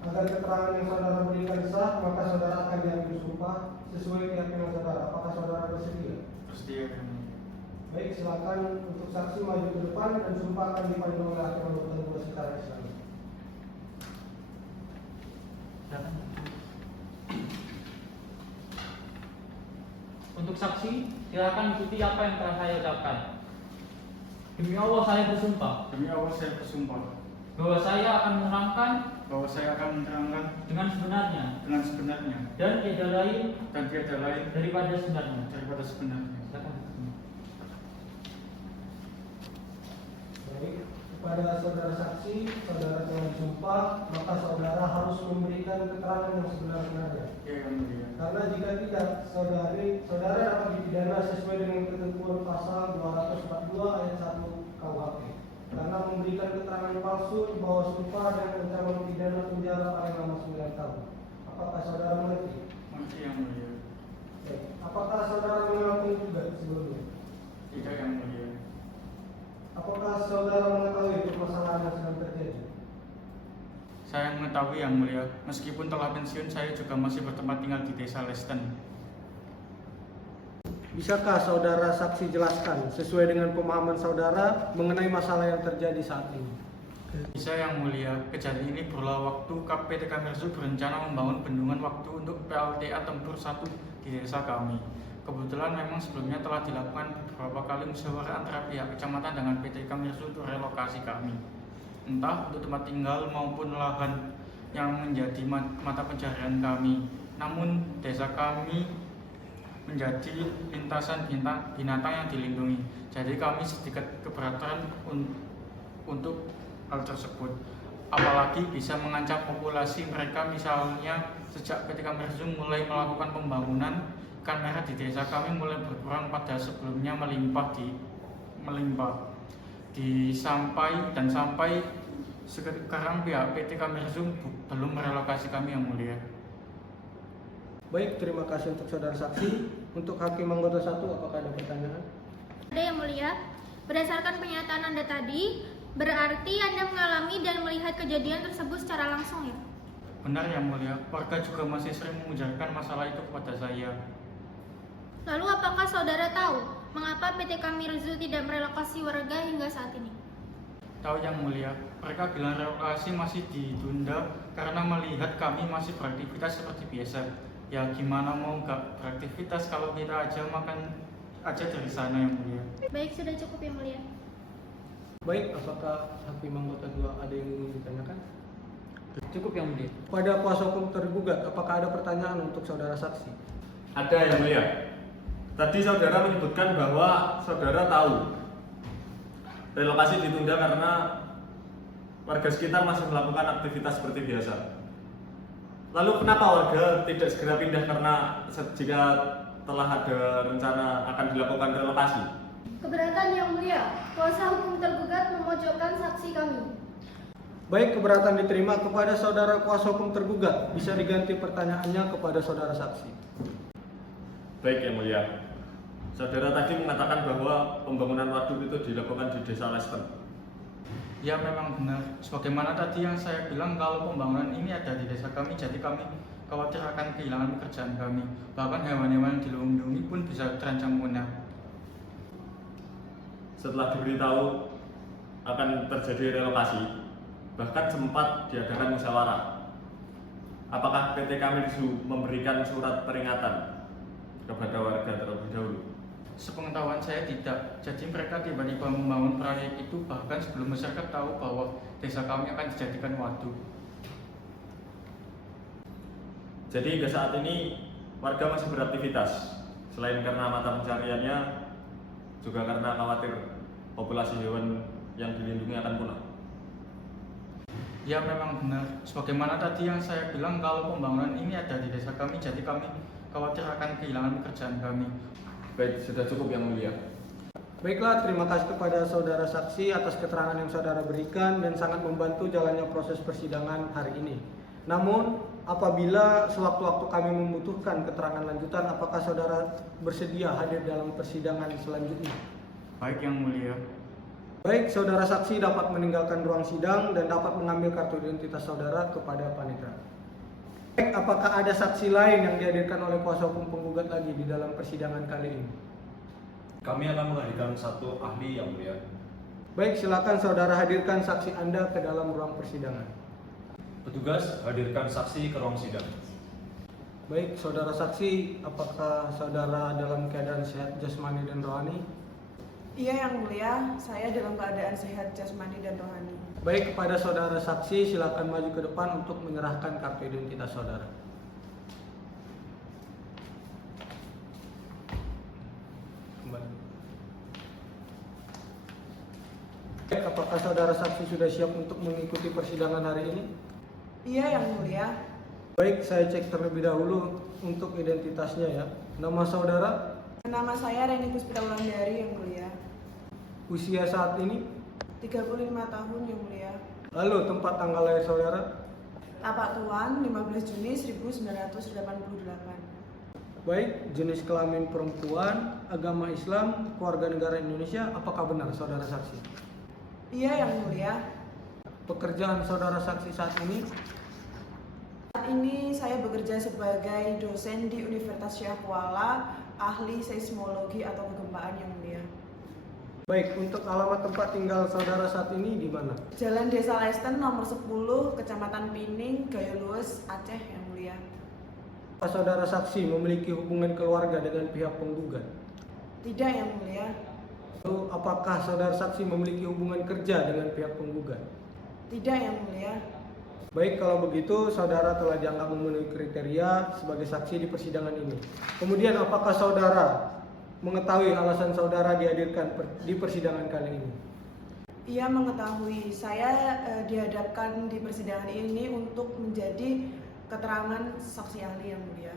agar keterangan yang saudara berikan sah, maka saudara akan diambil sumpah sesuai keyakinan saudara. Apakah saudara bersedia? Bersedia yang mulia. Baik, silakan untuk saksi maju ke depan dan sumpah akan dipandu oleh hakim anggota 2 secara Islami. Untuk saksi, silakan ikuti apa yang telah saya ucapkan. Demi Allah saya bersumpah Demi Allah saya bersumpah bahwa saya akan menerangkan bahwa saya akan menerangkan dengan sebenarnya dengan sebenarnya dan tiada lain dan tiada lain daripada sebenarnya. daripada sebenarnya. Silakan. Baik, kepada saudara saksi, saudara telah disumpah, maka saudara harus memberikan keterangan yang sebenar-benarnya. Iya yang mulia. Karena jika tidak, saudara dapat dipidana sesuai dengan ketentuan pasal 242 ayat 1 KUHP. Karena memberikan keterangan palsu di bawah sumpah dan ancaman pidana penjara paling lama 9 tahun. Apakah saudara mengerti? Mengerti yang mulia. Baik. Apakah saudara mengenal penggugat sebelumnya? Tidak yang mulia. Apakah saudara mengetahui permasalahan yang sedang terjadi? Saya mengetahui yang mulia. Meskipun telah pensiun, saya juga masih bertempat tinggal di desa Leston. Bisakah saudara saksi jelaskan sesuai dengan pemahaman saudara mengenai masalah yang terjadi saat ini? Bisa yang mulia, kejadian ini berulang waktu PT Kamirzu berencana membangun bendungan waktu untuk PLTA Tempur 1 di desa kami. Kebetulan memang sebelumnya telah dilakukan beberapa kali musyawarah antara pihak kecamatan dengan PT Kamirzu untuk relokasi kami. Entah untuk tempat tinggal maupun lahan yang menjadi mata pencarian kami. Namun desa kami menjadi lintasan binatang yang dilindungi. Jadi kami sedikit keberatan untuk hal tersebut. Apalagi bisa mengancam populasi mereka, misalnya sejak PT Kamirzu mulai melakukan pembangunan, ikan merah di desa kami mulai berkurang pada sebelumnya melimpah. Sampai sekarang pihak PT Kamirzu belum merelokasi kami yang mulia. Baik, terima kasih untuk saudara saksi. Untuk hakim anggota 1, apakah ada pertanyaan? Ada yang mulia, berdasarkan pernyataan Anda tadi, berarti Anda mengalami dan melihat kejadian tersebut secara langsung ya? Benar yang mulia, warga juga masih sering mengujarkan masalah itu kepada saya. Lalu apakah saudara tahu mengapa PT Kamirzu tidak merelokasi warga hingga saat ini? Tahu yang mulia, mereka bilang relokasi masih ditunda karena melihat kami masih beraktivitas seperti biasa. Ya gimana mau gak beraktivitas kalau kita aja makan aja dari sana yang mulia. Baik, sudah cukup yang mulia. Baik, apakah hakim anggota 2 ada yang ingin ditanyakan? Cukup yang mulia. Pada kuasa hukum tergugat, apakah ada pertanyaan untuk saudara saksi? Ada yang mulia. Tadi saudara menyebutkan bahwa saudara tahu relokasi ditunda karena warga sekitar masih melakukan aktivitas seperti biasa. Lalu kenapa warga tidak segera pindah karena jika telah ada rencana akan dilakukan relokasi? Keberatan yang mulia, kuasa hukum tergugat memojokkan saksi kami. Baik, keberatan diterima kepada saudara kuasa hukum tergugat. Bisa diganti pertanyaannya kepada saudara saksi. Baik yang mulia. Saudara tadi mengatakan bahwa pembangunan waduk itu dilakukan di Desa Lesten. Ya memang benar, sebagaimana tadi yang saya bilang kalau pembangunan ini ada di desa kami, jadi kami khawatir akan kehilangan pekerjaan kami. Bahkan hewan-hewan yang dilindungi pun bisa terancam punah. Setelah diberitahu akan terjadi relokasi, bahkan sempat diadakan musyawarah. Apakah PT Kamirzu memberikan surat peringatan kepada warga terlebih dahulu? Sepengetahuan saya tidak, jadi mereka tiba-tiba membangun proyek itu bahkan sebelum masyarakat tahu bahwa desa kami akan dijadikan waduk. Jadi hingga saat ini warga masih beraktivitas, selain karena mata pencariannya, juga karena khawatir populasi hewan yang dilindungi akan punah. Ya memang benar, sebagaimana tadi yang saya bilang kalau pembangunan ini ada di desa kami, jadi kami khawatir akan kehilangan pekerjaan kami. Baik, sudah cukup yang mulia. Baiklah, terima kasih kepada saudara saksi atas keterangan yang saudara berikan dan sangat membantu jalannya proses persidangan hari ini. Namun, apabila sewaktu-waktu kami membutuhkan keterangan lanjutan, apakah saudara bersedia hadir dalam persidangan selanjutnya? Baik yang mulia. Baik, saudara saksi dapat meninggalkan ruang sidang dan dapat mengambil kartu identitas saudara kepada panitia. Baik, apakah ada saksi lain yang dihadirkan oleh kuasa hukum penggugat lagi di dalam persidangan kali ini? Kami akan menghadirkan satu ahli yang mulia. Baik, silakan saudara hadirkan saksi Anda ke dalam ruang persidangan. Petugas, hadirkan saksi ke ruang sidang. Baik, saudara saksi, apakah saudara dalam keadaan sehat jasmani dan rohani? Iya yang mulia, saya dalam keadaan sehat jasmani dan rohani. Baik, kepada saudara saksi silakan maju ke depan untuk menyerahkan kartu identitas saudara. Kembali. Baik, apakah saudara saksi sudah siap untuk mengikuti persidangan hari ini? Iya yang mulia. Baik, saya cek terlebih dahulu untuk identitasnya ya. Nama saudara? Nama saya Reni Puspita Wulandari yang mulia. Usia saat ini? 35 tahun yang mulia. Lalu tempat tanggal lahir saudara? Tapak Tuan 15 Juni 1988. Baik, jenis kelamin perempuan, agama Islam, keluarga negara Indonesia, apakah benar saudara saksi? Iya yang mulia. Pekerjaan saudara saksi saat ini? Saat Saat ini saya bekerja sebagai dosen di Universitas Syekh Kuala, ahli seismologi atau kegempaan yang mulia. Baik, untuk alamat tempat tinggal saudara saat ini di mana? Jalan Desa Lesten nomor 10, Kecamatan Pining, Gayo Lues, Aceh yang mulia. Apakah saudara saksi memiliki hubungan keluarga dengan pihak penggugat? Tidak yang mulia. Lalu, apakah saudara saksi memiliki hubungan kerja dengan pihak penggugat? Tidak yang mulia. Baik, kalau begitu saudara telah dianggap memenuhi kriteria sebagai saksi di persidangan ini. Kemudian, apakah saudara mengetahui alasan saudara dihadirkan di persidangan kali ini? Ia mengetahui. Saya dihadapkan di persidangan ini untuk menjadi keterangan saksi ahli yang mulia.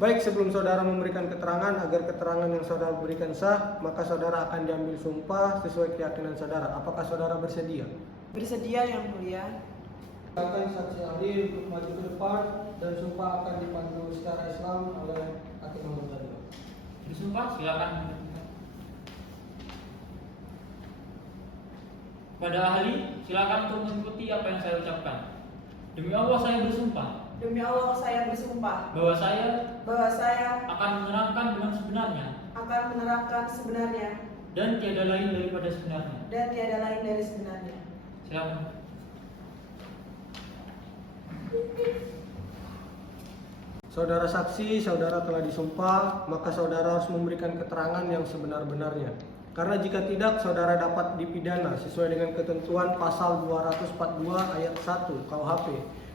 Baik, sebelum saudara memberikan keterangan, agar keterangan yang saudara berikan sah, maka saudara akan diambil sumpah sesuai keyakinan saudara. Apakah saudara bersedia? Bersedia yang mulia. Silakan saksi ahli untuk maju ke depan dan sumpah akan dipandu secara Islam oleh hakim anggota 2. Bersumpah, silakan. Pada ahli, silakan untuk mengikuti apa yang saya ucapkan. Demi Allah saya bersumpah Demi Allah saya bersumpah bahwa saya akan menerangkan dengan sebenarnya sebenarnya dan tiada lain daripada sebenarnya. dari sebenarnya. Silakan. Saudara saksi, saudara telah disumpah, maka saudara harus memberikan keterangan yang sebenar-benarnya. Karena jika tidak, saudara dapat dipidana sesuai dengan ketentuan pasal 242 ayat 1 KUHP.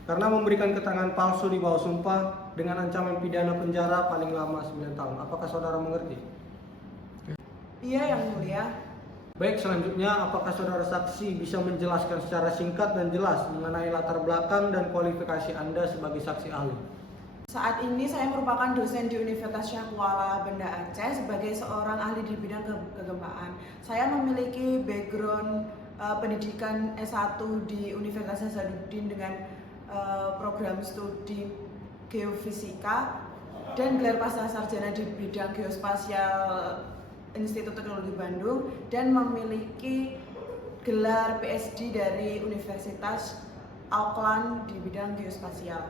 Karena memberikan keterangan palsu di bawah sumpah dengan ancaman pidana penjara paling lama 9 tahun. Apakah saudara mengerti? Iya yang mulia. Baik, selanjutnya apakah saudara saksi bisa menjelaskan secara singkat dan jelas mengenai latar belakang dan kualifikasi Anda sebagai saksi ahli? Saat ini saya merupakan dosen di Universitas Syekh Kuala, Banda Aceh sebagai seorang ahli di bidang kegempaan. Saya memiliki background pendidikan S1 di Universitas Hasanuddin dengan program studi geofisika dan gelar pasca sarjana di bidang geospasial Institut Teknologi Bandung dan memiliki gelar PhD dari Universitas Auckland di bidang geospasial.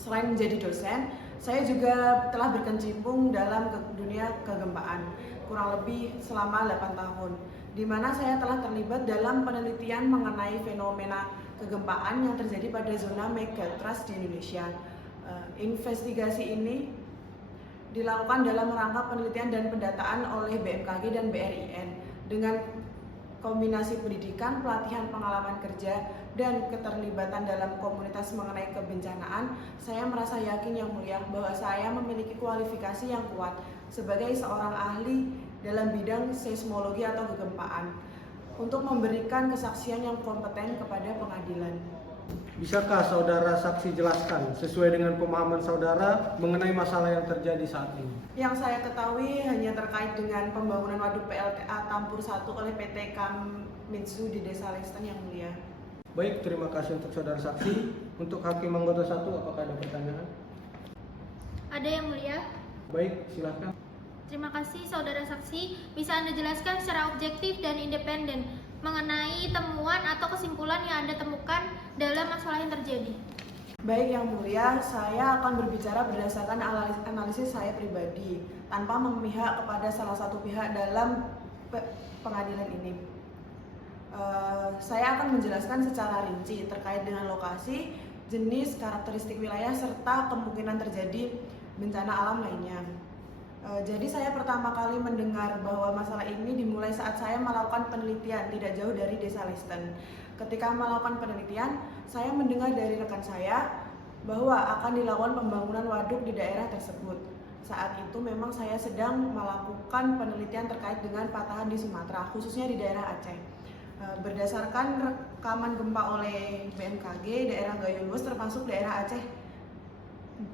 Selain menjadi dosen, saya juga telah berkecimpung dalam dunia kegempaan kurang lebih selama 8 tahun, di mana saya telah terlibat dalam penelitian mengenai fenomena kegempaan yang terjadi pada zona megatrust di Indonesia. Investigasi ini dilakukan dalam rangka penelitian dan pendataan oleh BMKG dan BRIN dengan kombinasi pendidikan, pelatihan pengalaman kerja, dan keterlibatan dalam komunitas mengenai kebencanaan. Saya merasa yakin yang mulia bahwa saya memiliki kualifikasi yang kuat sebagai seorang ahli dalam bidang seismologi atau kegempaan untuk memberikan kesaksian yang kompeten kepada pengadilan. Bisakah saudara saksi jelaskan sesuai dengan pemahaman saudara mengenai masalah yang terjadi saat ini? Yang saya ketahui hanya terkait dengan pembangunan waduk PLTA Tampur 1 oleh PT Kamitsu di Desa Lesten yang mulia. Baik, terima kasih untuk saudara saksi. Untuk hakim anggota 1, apakah ada pertanyaan? Ada yang mulia. Baik, silakan. Terima kasih saudara saksi. Bisa Anda jelaskan secara objektif dan independen mengenai temuan atau kesimpulan yang Anda temukan dalam masalah yang terjadi? Baik yang mulia, saya akan berbicara berdasarkan analisis saya pribadi tanpa memihak kepada salah satu pihak dalam pengadilan ini. Saya akan menjelaskan secara rinci terkait dengan lokasi, jenis, karakteristik wilayah, serta kemungkinan terjadi bencana alam lainnya. Jadi saya pertama kali mendengar bahwa masalah ini dimulai saat saya melakukan penelitian tidak jauh dari Desa Lesten. Ketika melakukan penelitian, saya mendengar dari rekan saya bahwa akan dilakukan pembangunan waduk di daerah tersebut. Saat itu memang saya sedang melakukan penelitian terkait dengan patahan di Sumatera, khususnya di daerah Aceh. Berdasarkan rekaman gempa oleh BMKG, daerah Gayo Lues termasuk daerah Aceh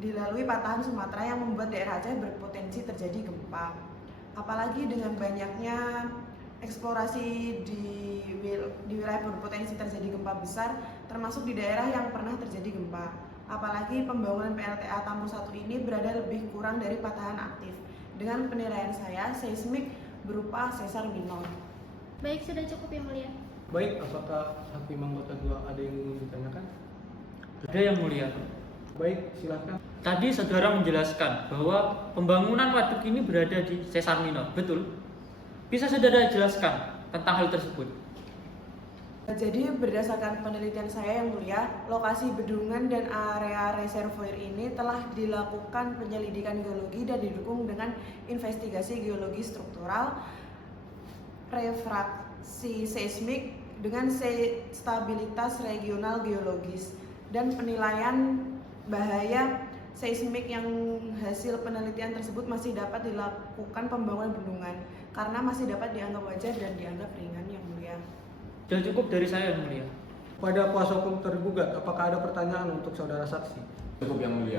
dilalui patahan Sumatera yang membuat daerah Aceh berpotensi terjadi gempa. Apalagi dengan banyaknya eksplorasi di wilayah berpotensi terjadi gempa besar, termasuk di daerah yang pernah terjadi gempa. Apalagi pembangunan PLTA Tampur 1 ini berada lebih kurang dari patahan aktif. Dengan penilaian saya, seismik berupa sesar minor. Baik, sudah cukup yang mulia. Baik, apakah hakim anggota 2 ada yang ingin ditanyakan? Ada yang mulia. Baik, silakan. Tadi saudara menjelaskan bahwa pembangunan waduk ini berada di Sesar Minor, betul? Bisa saudara jelaskan tentang hal tersebut? Jadi berdasarkan penelitian saya yang mulia, lokasi bendungan dan area reservoir ini telah dilakukan penyelidikan geologi dan didukung dengan investigasi geologi struktural, refraksi seismik dengan stabilitas regional geologis, dan penilaian bahaya seismik yang hasil penelitian tersebut masih dapat dilakukan pembangunan bendungan karena masih dapat dianggap wajar dan dianggap ringan yang mulia. Sudah cukup dari saya yang mulia. Pada kuasa hukum tergugat, apakah ada pertanyaan untuk saudara saksi? Cukup yang mulia.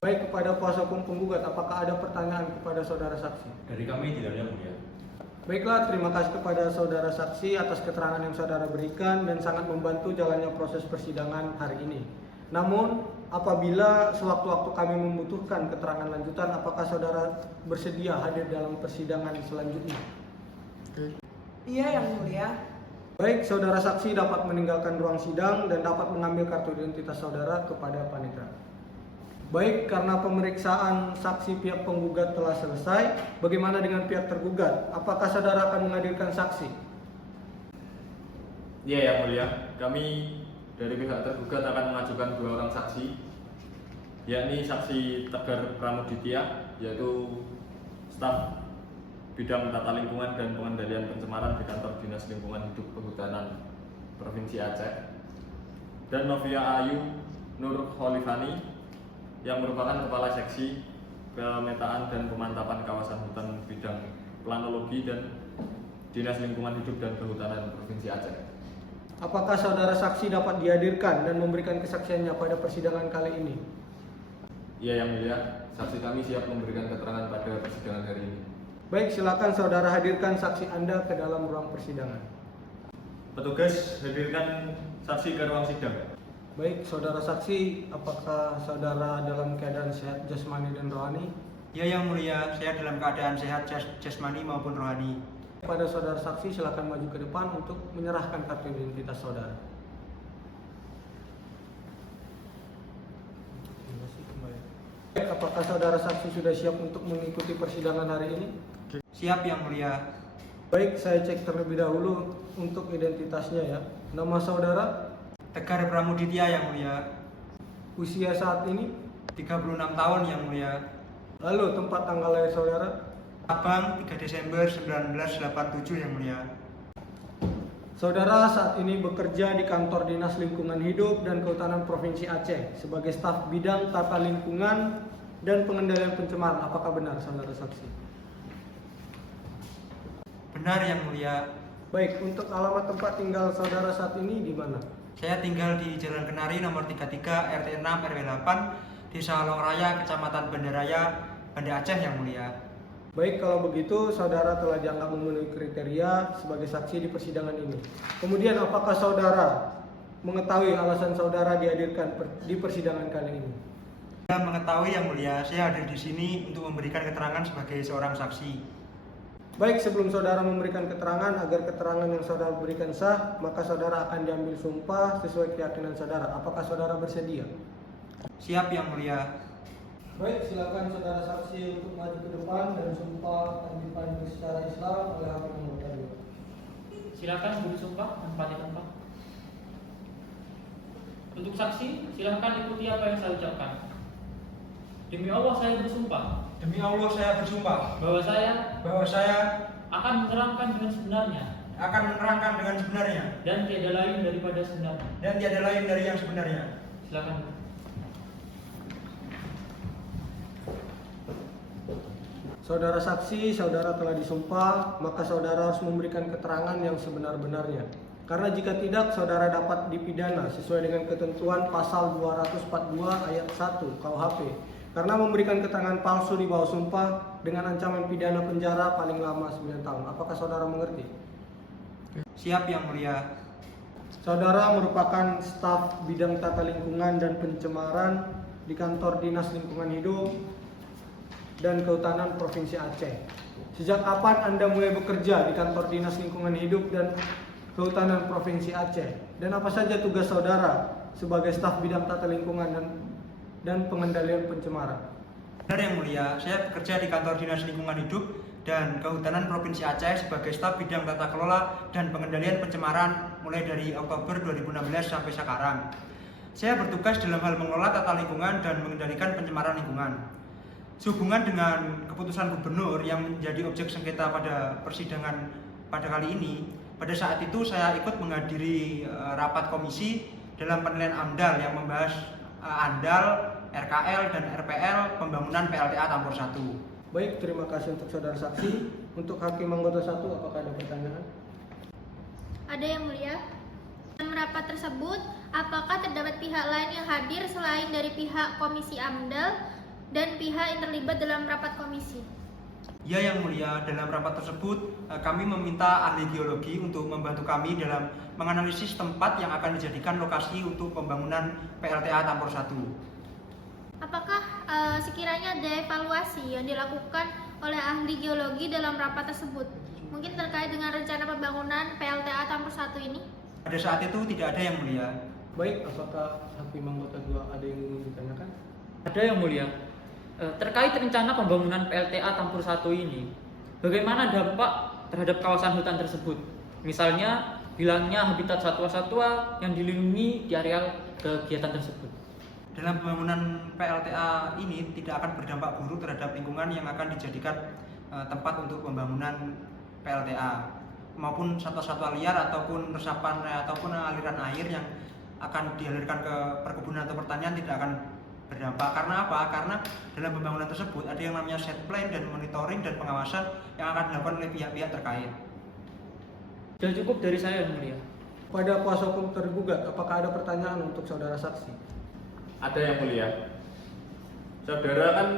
Baik, kepada kuasa hukum penggugat, apakah ada pertanyaan kepada saudara saksi? Dari kami tidak ada, mulia. Baiklah, terima kasih kepada saudara saksi atas keterangan yang saudara berikan dan sangat membantu jalannya proses persidangan hari ini. Namun, apabila sewaktu-waktu kami membutuhkan keterangan lanjutan, apakah saudara bersedia hadir dalam persidangan selanjutnya? Iya yang mulia. Baik, saudara saksi dapat meninggalkan ruang sidang dan dapat mengambil kartu identitas saudara kepada panitera. Baik, karena pemeriksaan saksi pihak penggugat telah selesai, bagaimana dengan pihak tergugat? Apakah saudara akan menghadirkan saksi? Iya yang mulia, kami dari pihak tergugat akan mengajukan 2 orang saksi, yakni saksi Tegar Pramuditya, yaitu staf bidang tata lingkungan dan pengendalian pencemaran di kantor Dinas Lingkungan Hidup Kehutanan Provinsi Aceh, dan Novia Ayu Nur Kholifani yang merupakan kepala seksi pemetaan dan pemantapan kawasan hutan bidang planologi dan Dinas Lingkungan Hidup dan Kehutanan Provinsi Aceh. Apakah saudara saksi dapat dihadirkan dan memberikan kesaksiannya pada persidangan kali ini? Iya yang mulia, saksi kami siap memberikan keterangan pada persidangan hari ini. Baik, silakan saudara hadirkan saksi Anda ke dalam ruang persidangan. Petugas, hadirkan saksi ke ruang sidang. Baik, saudara saksi, apakah saudara dalam keadaan sehat jasmani dan rohani? Ya yang mulia, saya dalam keadaan sehat jasmani maupun rohani. Pada saudara saksi, silakan maju ke depan untuk menyerahkan kartu identitas saudara. Baik, apakah saudara saksi sudah siap untuk mengikuti persidangan hari ini? Siap yang mulia. Baik, saya cek terlebih dahulu untuk identitasnya ya. Nama saudara, Tegar Pramuditya yang mulia. usia saat ini, 36 tahun yang mulia. lalu tempat tanggal lahir saudara, Abang 3 Desember 1987 yang mulia. Saudara saat ini bekerja di kantor Dinas Lingkungan Hidup dan Kehutanan Provinsi Aceh sebagai staf bidang tata lingkungan dan pengendalian pencemaran. Apakah benar saudara saksi? Benar yang mulia. Baik, untuk alamat tempat tinggal saudara saat ini di mana? Saya tinggal di Jalan Kenari nomor 33 RT 6 RW 8 Desa Halong Raya, Kecamatan Bandaraya, Banda Aceh yang mulia. Baik, kalau begitu saudara telah dianggap memenuhi kriteria sebagai saksi di persidangan ini. Kemudian apakah saudara mengetahui alasan saudara dihadirkan di persidangan kali ini? Saya mengetahui yang mulia, saya hadir di sini untuk memberikan keterangan sebagai seorang saksi. Baik, sebelum saudara memberikan keterangan, agar keterangan yang saudara berikan sah, maka saudara akan diambil sumpah sesuai keyakinan saudara. Apakah saudara bersedia? Siap yang mulia. Baik, silakan saudara saksi untuk maju ke depan dan sumpah akan dipandu secara Islam oleh hakim yang bertanya. Silakan beri sumpah tempat di tempat. Untuk saksi, silakan ikuti apa yang saya ucapkan. Demi Allah saya bersumpah Demi Allah saya bersumpah bahwa saya akan menerangkan dengan sebenarnya dengan sebenarnya dan tiada lain daripada sebenarnya. dan tiada lain dari yang sebenarnya. Silakan. Saudara saksi, saudara telah disumpah, maka saudara harus memberikan keterangan yang sebenar-benarnya. Karena jika tidak, saudara dapat dipidana sesuai dengan ketentuan pasal 242 ayat 1 KUHP. Karena memberikan keterangan palsu di bawah sumpah dengan ancaman pidana penjara paling lama 9 tahun. Apakah saudara mengerti? Siap yang mulia. Saudara merupakan staf bidang tata lingkungan dan pencemaran di kantor Dinas Lingkungan Hidup dan Kehutanan Provinsi Aceh. Sejak kapan Anda mulai bekerja di kantor Dinas Lingkungan Hidup dan Kehutanan Provinsi Aceh? Dan apa saja tugas saudara sebagai staf bidang tata lingkungan dan pengendalian pencemaran. Benar yang mulia, saya bekerja di kantor Dinas Lingkungan Hidup dan Kehutanan Provinsi Aceh sebagai staf bidang tata kelola dan pengendalian pencemaran mulai dari Oktober 2016 sampai sekarang. Saya bertugas dalam hal mengelola tata lingkungan dan mengendalikan pencemaran lingkungan. Sehubungan dengan keputusan gubernur yang menjadi objek sengketa pada persidangan pada kali ini, pada saat itu saya ikut menghadiri rapat komisi dalam penilaian AMDAL yang membahas ANDAL, RKL, dan RPL pembangunan PLTA Tambor 1. Baik, terima kasih untuk saudara saksi. Untuk hakim anggota 1, apakah ada pertanyaan? Ada yang mulia. Dalam rapat tersebut, apakah terdapat pihak lain yang hadir selain dari pihak Komisi AMDAL dan pihak yang terlibat dalam rapat komisi? Ya yang mulia, dalam rapat tersebut kami meminta ahli geologi untuk membantu kami dalam menganalisis tempat yang akan dijadikan lokasi untuk pembangunan PLTA Tambor 1. Apakah sekiranya ada evaluasi yang dilakukan oleh ahli geologi dalam rapat tersebut? Mungkin terkait dengan rencana pembangunan PLTA Tambor 1 ini? Pada saat itu tidak ada yang mulia. Baik, apakah hakim anggota 2 ada yang ingin ditanyakan? Ada yang mulia. Terkait rencana pembangunan PLTA Tambor 1 ini, bagaimana dampak terhadap kawasan hutan tersebut? Misalnya, hilangnya habitat satwa-satwa yang dilindungi di areal kegiatan tersebut. Dalam pembangunan PLTA ini tidak akan berdampak buruk terhadap lingkungan yang akan dijadikan tempat untuk pembangunan PLTA, maupun satwa-satwa liar ataupun resapan ataupun aliran air yang akan dialirkan ke perkebunan atau pertanian tidak akan berdampak. Karena apa? Karena dalam pembangunan tersebut ada yang namanya set plan dan monitoring dan pengawasan yang akan dilakukan oleh pihak-pihak terkait. Sudah cukup dari saya yang mulia. Pada kuasa hukum tergugat, apakah ada pertanyaan untuk saudara saksi? Ada yang mulia. Saudara kan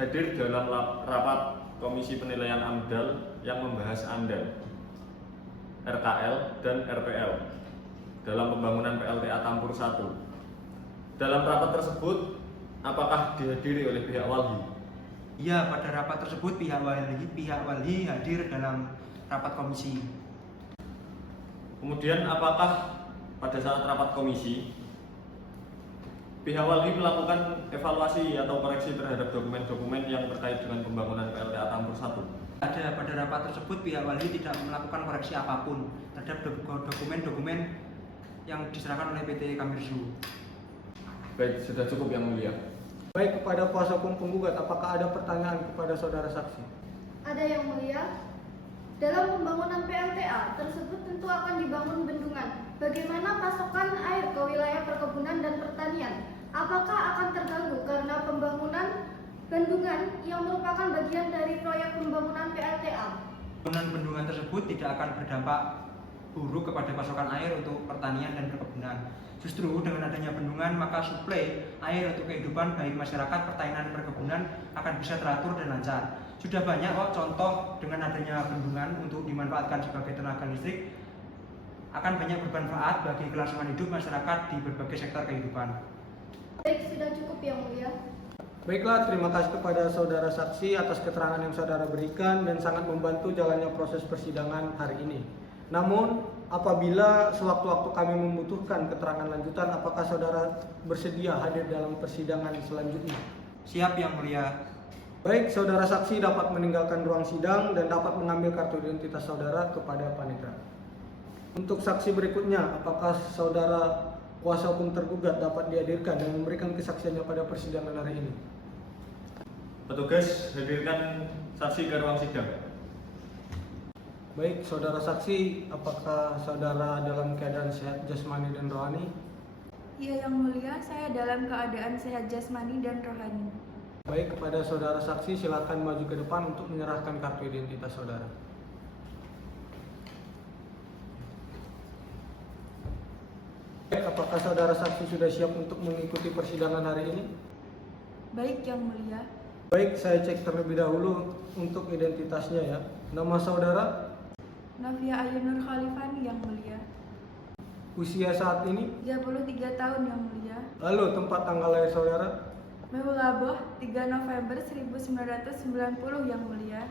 hadir dalam rapat Komisi Penilaian AMDAL yang membahas ANDAL, RKL, dan RPL dalam pembangunan PLTA Tambor 1. Dalam rapat tersebut, apakah dihadiri oleh pihak walhi? Ya, pada rapat tersebut pihak walhi hadir dalam rapat komisi. Kemudian apakah pada saat rapat komisi pihak walhi melakukan evaluasi atau koreksi terhadap dokumen-dokumen yang terkait dengan pembangunan PLTA Tambor 1? Pada rapat tersebut pihak walhi tidak melakukan koreksi apapun terhadap dokumen-dokumen yang diserahkan oleh PT Kamirzu. Baik, sudah cukup yang mulia. Baik, kepada kuasa hukum penggugat, apakah ada pertanyaan kepada saudara saksi? Ada yang mulia. Dalam pembangunan PLTA tersebut tentu akan dibangun bendungan. Bagaimana pasokan air ke wilayah perkebunan dan pertanian? Apakah akan terganggu karena pembangunan bendungan yang merupakan bagian dari proyek pembangunan PLTA? Pembangunan bendungan tersebut tidak akan berdampak buruk kepada pasokan air untuk pertanian dan perkebunan. Justru dengan adanya bendungan maka suplai air untuk kehidupan baik masyarakat, pertanian, dan perkebunan akan bisa teratur dan lancar. Sudah banyak kok contoh dengan adanya bendungan untuk dimanfaatkan sebagai tenaga listrik akan banyak bermanfaat bagi kelangsungan hidup masyarakat di berbagai sektor kehidupan. Baik, sudah cukup yang mulia. Baiklah, terima kasih kepada saudara saksi atas keterangan yang saudara berikan dan sangat membantu jalannya proses persidangan hari ini. Namun, apabila sewaktu-waktu kami membutuhkan keterangan lanjutan, apakah saudara bersedia hadir dalam persidangan selanjutnya? Siap yang mulia. Baik, saudara saksi dapat meninggalkan ruang sidang dan dapat mengambil kartu identitas saudara kepada panitia. Untuk saksi berikutnya, apakah saudara kuasa hukum tergugat dapat dihadirkan dan memberikan kesaksiannya pada persidangan hari ini? Petugas, hadirkan saksi ke ruang sidang. Baik, saudara saksi, apakah saudara dalam keadaan sehat jasmani dan rohani? Iya yang mulia, saya dalam keadaan sehat jasmani dan rohani. Baik, kepada saudara saksi silakan maju ke depan untuk menyerahkan kartu identitas saudara. Baik, apakah saudara saksi sudah siap untuk mengikuti persidangan hari ini? Baik yang mulia. Baik, saya cek terlebih dahulu untuk identitasnya ya. Nama saudara? Nafia Ayunur Khalifani yang mulia. Usia saat ini? 33 tahun yang mulia. Lalu tempat tanggal lahir saudara? Mewulaboh 3 November 1990 yang mulia.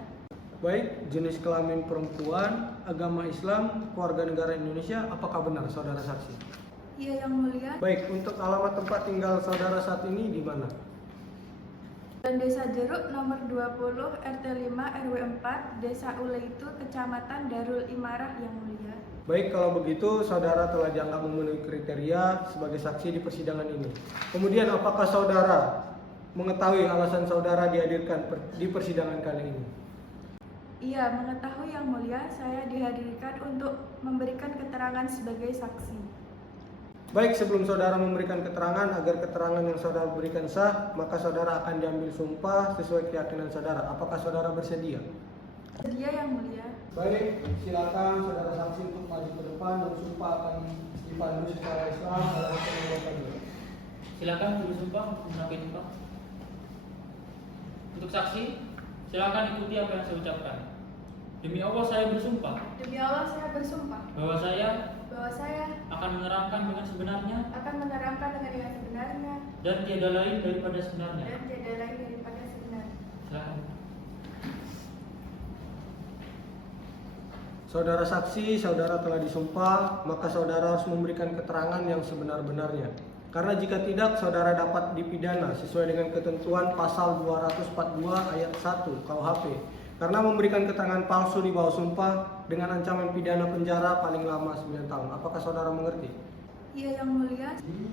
Baik, jenis kelamin perempuan, agama Islam, keluarga negara Indonesia, apakah benar saudara saksi? Iya Yang Mulia. Baik, untuk alamat tempat tinggal saudara saat ini di mana? Dan Desa Jeruk nomor 20 RT 5 RW 4 Desa Uleitu Kecamatan Darul Imarah Yang Mulia. Baik, kalau begitu saudara telah dianggap memenuhi kriteria sebagai saksi di persidangan ini. Kemudian apakah saudara mengetahui alasan saudara dihadirkan di persidangan kali ini? Iya, mengetahui Yang Mulia, saya dihadirkan untuk memberikan keterangan sebagai saksi. Baik, sebelum saudara memberikan keterangan, agar keterangan yang saudara berikan sah, maka saudara akan diambil sumpah sesuai keyakinan saudara. Apakah saudara bersedia? Sedia Yang Mulia. Baik, silakan saudara saksi untuk maju ke depan dan sumpah akan dipandu secara Islam dalam penguatannya. Silakan bersumpah mengenai Pak. Untuk saksi, silakan ikuti apa yang saya ucapkan. Demi Allah saya bersumpah Demi Allah saya bersumpah bahwa saya bahwa saya akan menerangkan dengan sebenarnya akan menerangkan dengan yang sebenarnya dan tiada lain daripada sebenarnya. dan tiada lain daripada sebenarnya. Silakan. Saudara saksi, saudara telah disumpah, maka saudara harus memberikan keterangan yang sebenar-benarnya. Karena jika tidak, saudara dapat dipidana sesuai dengan ketentuan pasal 242 ayat 1 KUHP. Karena memberikan keterangan palsu di bawah sumpah dengan ancaman pidana penjara paling lama 9 tahun. Apakah saudara mengerti? Iya Yang Mulia.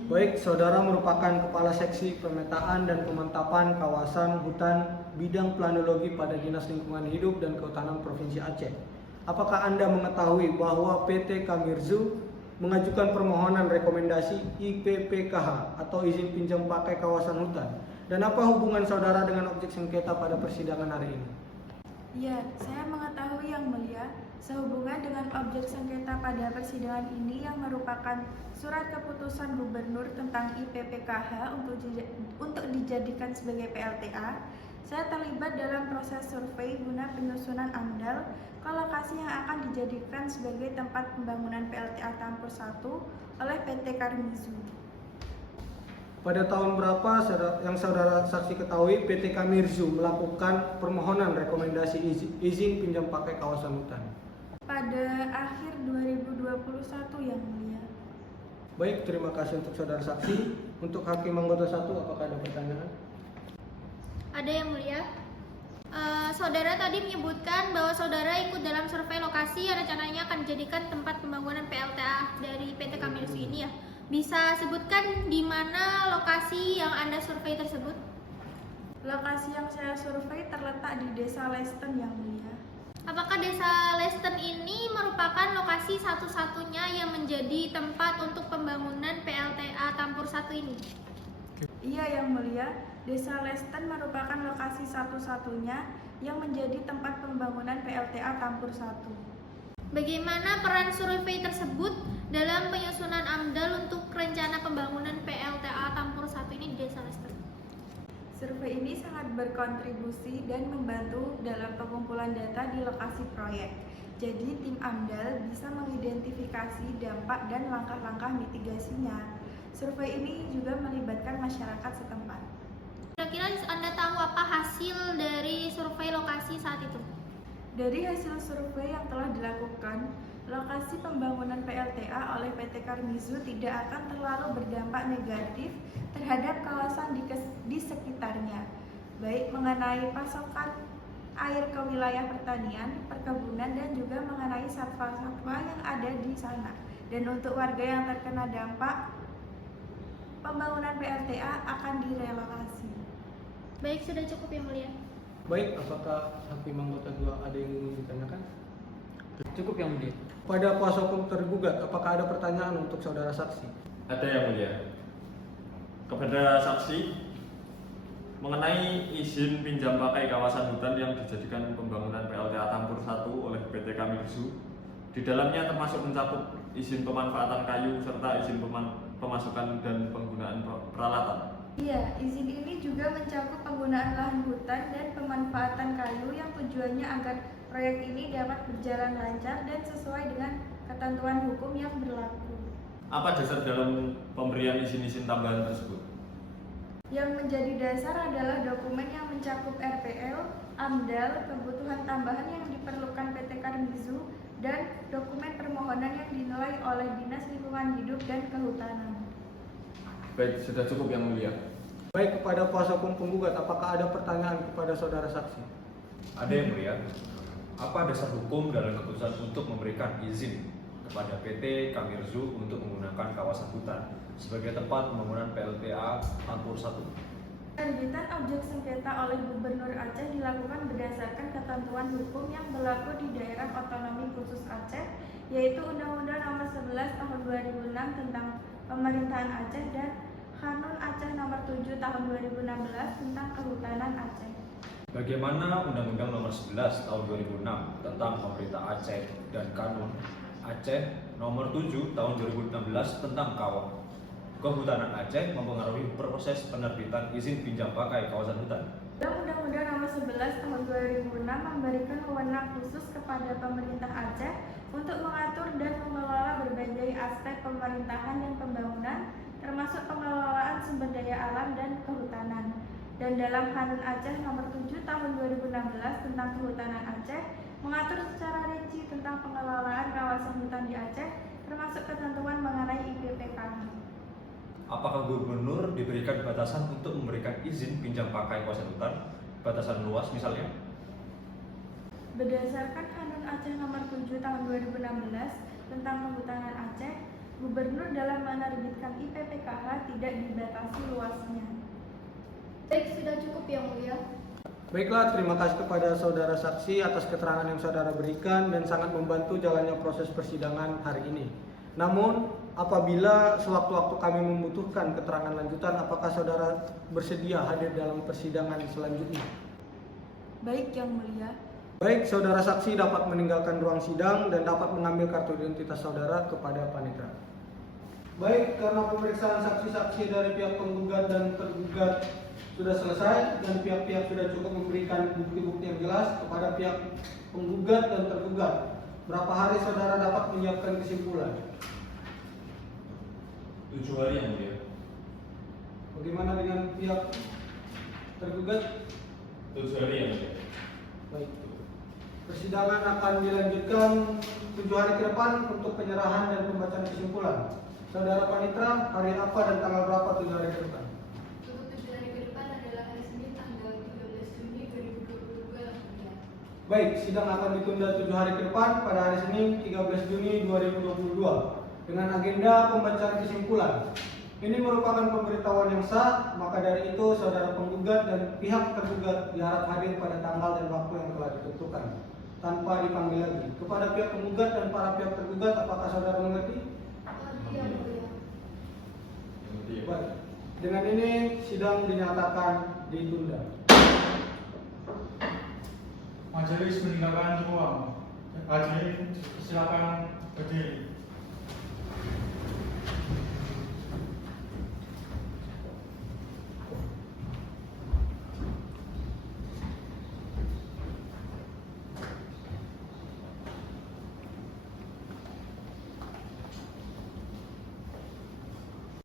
Baik, saudara merupakan Kepala Seksi Pemetaan dan Pemantapan Kawasan Hutan Bidang Planologi pada Dinas Lingkungan Hidup dan Kehutanan Provinsi Aceh. Apakah Anda mengetahui bahwa PT Kamirzu mengajukan permohonan rekomendasi IPPKH atau izin pinjam pakai kawasan hutan? Dan apa hubungan saudara dengan objek sengketa pada persidangan hari ini? Iya, saya mengetahui Yang Mulia. Sehubungan dengan objek sengketa pada persidangan ini yang merupakan surat keputusan gubernur tentang IPPKH untuk dijadikan sebagai PLTA, saya terlibat dalam proses survei guna penyusunan AMDAL ke lokasi yang akan dijadikan sebagai tempat pembangunan PLTA Tampur 1 oleh PT Kamirzu. Pada tahun berapa yang saudara saksi ketahui PT Kamirzu melakukan permohonan rekomendasi izin pinjam pakai kawasan hutan? Pada akhir 2021 Yang Mulia. Baik, terima kasih untuk saudara saksi. Untuk hakim anggota 1, apakah ada pertanyaan? Ada Yang Mulia. Saudara tadi menyebutkan bahwa saudara ikut dalam survei lokasi yang rencananya akan dijadikan tempat pembangunan PLTA dari PT Kamirzu ini ya. Bisa sebutkan di mana lokasi yang Anda survei tersebut? Lokasi yang saya survei terletak di Desa Lesten Yang Mulia. Apakah Desa Lesten ini merupakan lokasi satu-satunya yang menjadi tempat untuk pembangunan PLTA Tampur 1 ini? Iya Yang Mulia, Desa Lesten merupakan lokasi satu-satunya yang menjadi tempat pembangunan PLTA Tampur 1. Bagaimana peran survei tersebut dalam penyusunan AMDAL untuk rencana pembangunan PLTA Tampur 1 ini di Desa Lesten? Survei ini sangat berkontribusi dan membantu dalam pengumpulan data di lokasi proyek. Jadi tim AMDAL bisa mengidentifikasi dampak dan langkah-langkah mitigasinya. Survei ini juga melibatkan masyarakat setempat. Kira-kira Anda tahu apa hasil dari survei lokasi saat itu? Dari hasil survei yang telah dilakukan, lokasi pembangunan PLTA oleh PT Kamirzu tidak akan terlalu berdampak negatif terhadap kawasan di sekitarnya, baik mengenai pasokan air ke wilayah pertanian, perkebunan, dan juga mengenai satwa-satwa yang ada di sana. Dan untuk warga yang terkena dampak, pembangunan PLTA akan direlokasi. Baik, sudah cukup Yang Mulia. Baik, apakah hakim anggota 2 ada yang ingin ditanyakan? Cukup Yang Mulia. Pada kuasa hukum tergugat, apakah ada pertanyaan untuk saudara saksi? Ada Yang Mulia. Kepada saksi, mengenai izin pinjam pakai kawasan hutan yang dijadikan pembangunan PLTA Tampur 1 oleh PT Kamirzu, di dalamnya termasuk mencakup izin pemanfaatan kayu serta izin pemasukan dan penggunaan peralatan. Iya, izin ini juga mencakup penggunaan lahan hutan dan pemanfaatan kayu yang tujuannya agar proyek ini dapat berjalan lancar dan sesuai dengan ketentuan hukum yang berlaku. Apa dasar dalam pemberian izin-izin tambahan tersebut? Yang menjadi dasar adalah dokumen yang mencakup RPL, AMDAL, kebutuhan tambahan yang diperlukan PT Karmizu, dan dokumen permohonan yang dinilai oleh Dinas Lingkungan Hidup dan Kehutanan. Baik, sudah cukup Yang Mulia. Baik, kepada kuasa hukum penggugat, apakah ada pertanyaan kepada saudara saksi? Ada Yang Mulia. Apa dasar hukum dalam keputusan untuk memberikan izin kepada PT Karmizu untuk menggunakan kawasan hutan sebagai tempat pembangunan PLTA Tampur 1? Penerbitan objek sengketa oleh Gubernur Aceh dilakukan berdasarkan ketentuan hukum yang berlaku di Daerah Otonomi Khusus Aceh, yaitu Undang-Undang Nomor 11 Tahun 2006 tentang Pemerintahan Aceh dan Kanun Aceh Nomor 7 Tahun 2016 tentang Kehutanan Aceh. Bagaimana Undang-Undang Nomor 11 Tahun 2006 tentang Pemerintah Aceh dan Kanun Aceh Nomor 7 Tahun 2016 tentang Kehutanan Aceh mempengaruhi proses penerbitan izin pinjam pakai kawasan hutan? Undang-Undang Nomor 11 Tahun 2006 memberikan wewenang khusus kepada pemerintah Aceh untuk mengatur dan mengelola berbagai aspek pemerintahan dan pembangunan, termasuk pengelolaan sumber daya alam dan kehutanan. Dan dalam Kanun Aceh Nomor 7 Tahun 2016 tentang Kehutanan Aceh mengatur secara rinci tentang pengelolaan kawasan hutan di Aceh, termasuk ketentuan mengenai IPPKH. Apakah gubernur diberikan batasan untuk memberikan izin pinjam pakai kawasan hutan, batasan luas misalnya? Berdasarkan Kanun Aceh Nomor 7 Tahun 2016 tentang Kehutanan Aceh, gubernur dalam menerbitkan IPPKH tidak dibatasi luasnya. Baik, sudah cukup Yang Mulia. Baiklah, terima kasih kepada saudara saksi atas keterangan yang saudara berikan dan sangat membantu jalannya proses persidangan hari ini. Namun, apabila sewaktu-waktu kami membutuhkan keterangan lanjutan, apakah saudara bersedia hadir dalam persidangan selanjutnya? Baik, Yang Mulia. Baik, saudara saksi dapat meninggalkan ruang sidang dan dapat mengambil kartu identitas saudara kepada panitia. Baik, karena pemeriksaan saksi-saksi dari pihak penggugat dan tergugat sudah selesai dan pihak-pihak sudah cukup memberikan bukti-bukti yang jelas kepada pihak penggugat dan tergugat, berapa hari saudara dapat menyiapkan kesimpulan? 7 hari Yang Mulia. Bagaimana dengan pihak tergugat? 7 hari Yang Mulia. Baik. Persidangan akan dilanjutkan 7 hari ke depan untuk penyerahan dan pembacaan kesimpulan. Saudara Panitra, hari apa dan tanggal berapa 7 hari ke depan? Untuk 7 hari ke depan adalah hari Senin tanggal 13 Juni 2022. Baik, sidang akan ditunda 7 hari ke depan pada hari Senin 13 Juni 2022 dengan agenda pembacaan kesimpulan. Ini merupakan pemberitahuan yang sah, maka dari itu saudara penggugat dan pihak tergugat diharap hadir pada tanggal dan waktu yang telah ditentukan tanpa dipanggil lagi. Kepada pihak penggugat dan para pihak tergugat, apakah saudara mengerti? Iya, Mulia. Baik. Dengan ini sidang dinyatakan ditunda. Majelis meninggalkan ruang. Hadirin silakan berdiri.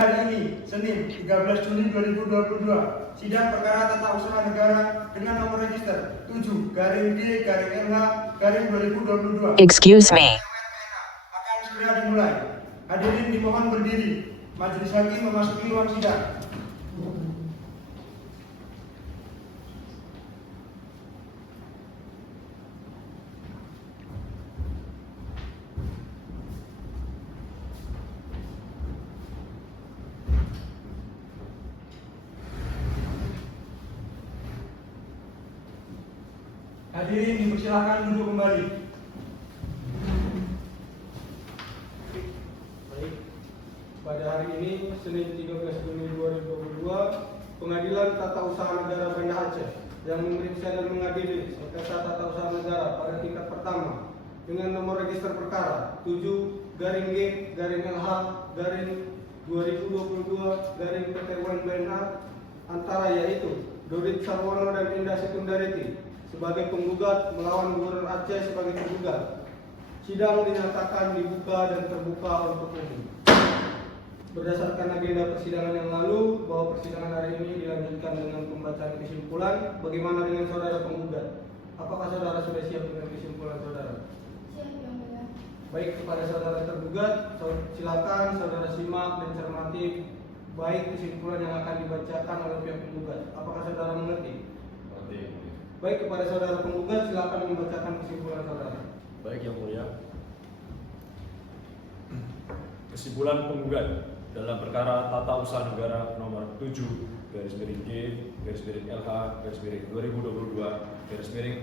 Hari ini, Senin 13 Juni 2022, sidang perkara tata usaha negara dengan nomor register 7-D-LH-2022 Excuse me. akan segera dimulai. Hadirin dimohon berdiri. Majelis hakim memasuki ruang sidang. Hadirin dipersilakan duduk kembali. Baik. Pada hari ini, Senin 13 Juni 2022, Pengadilan Tata Usaha Negara Banda Aceh yang memeriksa dan mengadili sengketa tata usaha negara pada tingkat pertama dengan nomor register perkara 7-LH-2022-PT antara yaitu Dorit Sarwono dan Indah Sekundariti sebagai penggugat melawan Gubernur Aceh sebagai tergugat. Sidang dinyatakan dibuka dan terbuka untuk umum. Berdasarkan agenda persidangan yang lalu, bahwa persidangan hari ini dilanjutkan dengan pembacaan kesimpulan. Bagaimana dengan saudara penggugat? Apakah saudara sudah siap dengan kesimpulan saudara? Siap, Yang Mulia. Baik, kepada saudara tergugat, silakan saudara simak dan cermati baik kesimpulan yang akan dibacakan oleh pihak penggugat. Apakah saudara mengerti? Mengerti, Yang Mulia. Baik, kepada saudara penggugat, silakan membacakan kesimpulan saudara. Baik, Yang Mulia. Kesimpulan penggugat dalam perkara Tata Usaha Negara nomor 7/G/LH/2022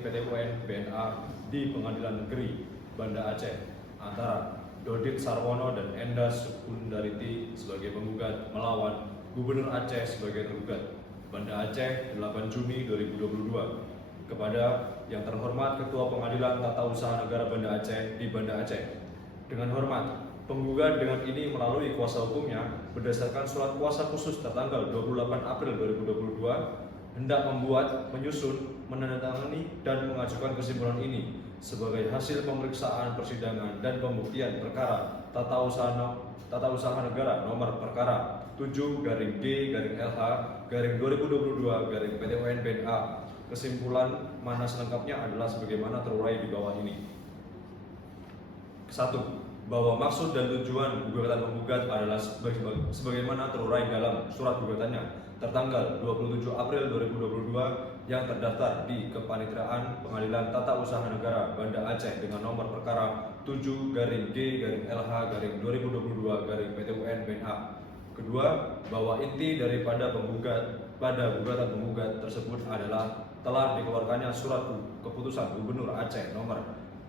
PT UN BNA di Pengadilan Negeri Banda Aceh antara Dodit Sarwono dan Enda Sukundariti sebagai penggugat melawan Gubernur Aceh sebagai tergugat. Banda Aceh 8 Juni 2022. Kepada yang terhormat Ketua Pengadilan Tata Usaha Negara Banda Aceh di Banda Aceh. Dengan hormat, penggugat dengan ini melalui kuasa hukumnya berdasarkan surat kuasa khusus tertanggal 28 April 2022 hendak membuat, menyusun, menandatangani dan mengajukan kesimpulan ini sebagai hasil pemeriksaan persidangan dan pembuktian perkara Tata Usaha Negara nomor perkara 7/G/LH/2022 PT UN BNA. Kesimpulan mana selengkapnya adalah sebagaimana terurai di bawah ini. 1. Bahwa maksud dan tujuan gugatan penggugat adalah sebagaimana terurai dalam surat gugatannya tertanggal 27 April 2022 yang terdaftar di Kepanitraan Pengadilan Tata Usaha Negara Banda Aceh dengan nomor perkara 7/G/LH/2022 PT UN BNA. Kedua, bahwa inti daripada gugatan penggugat tersebut adalah telah dikeluarkannya surat keputusan Gubernur Aceh nomor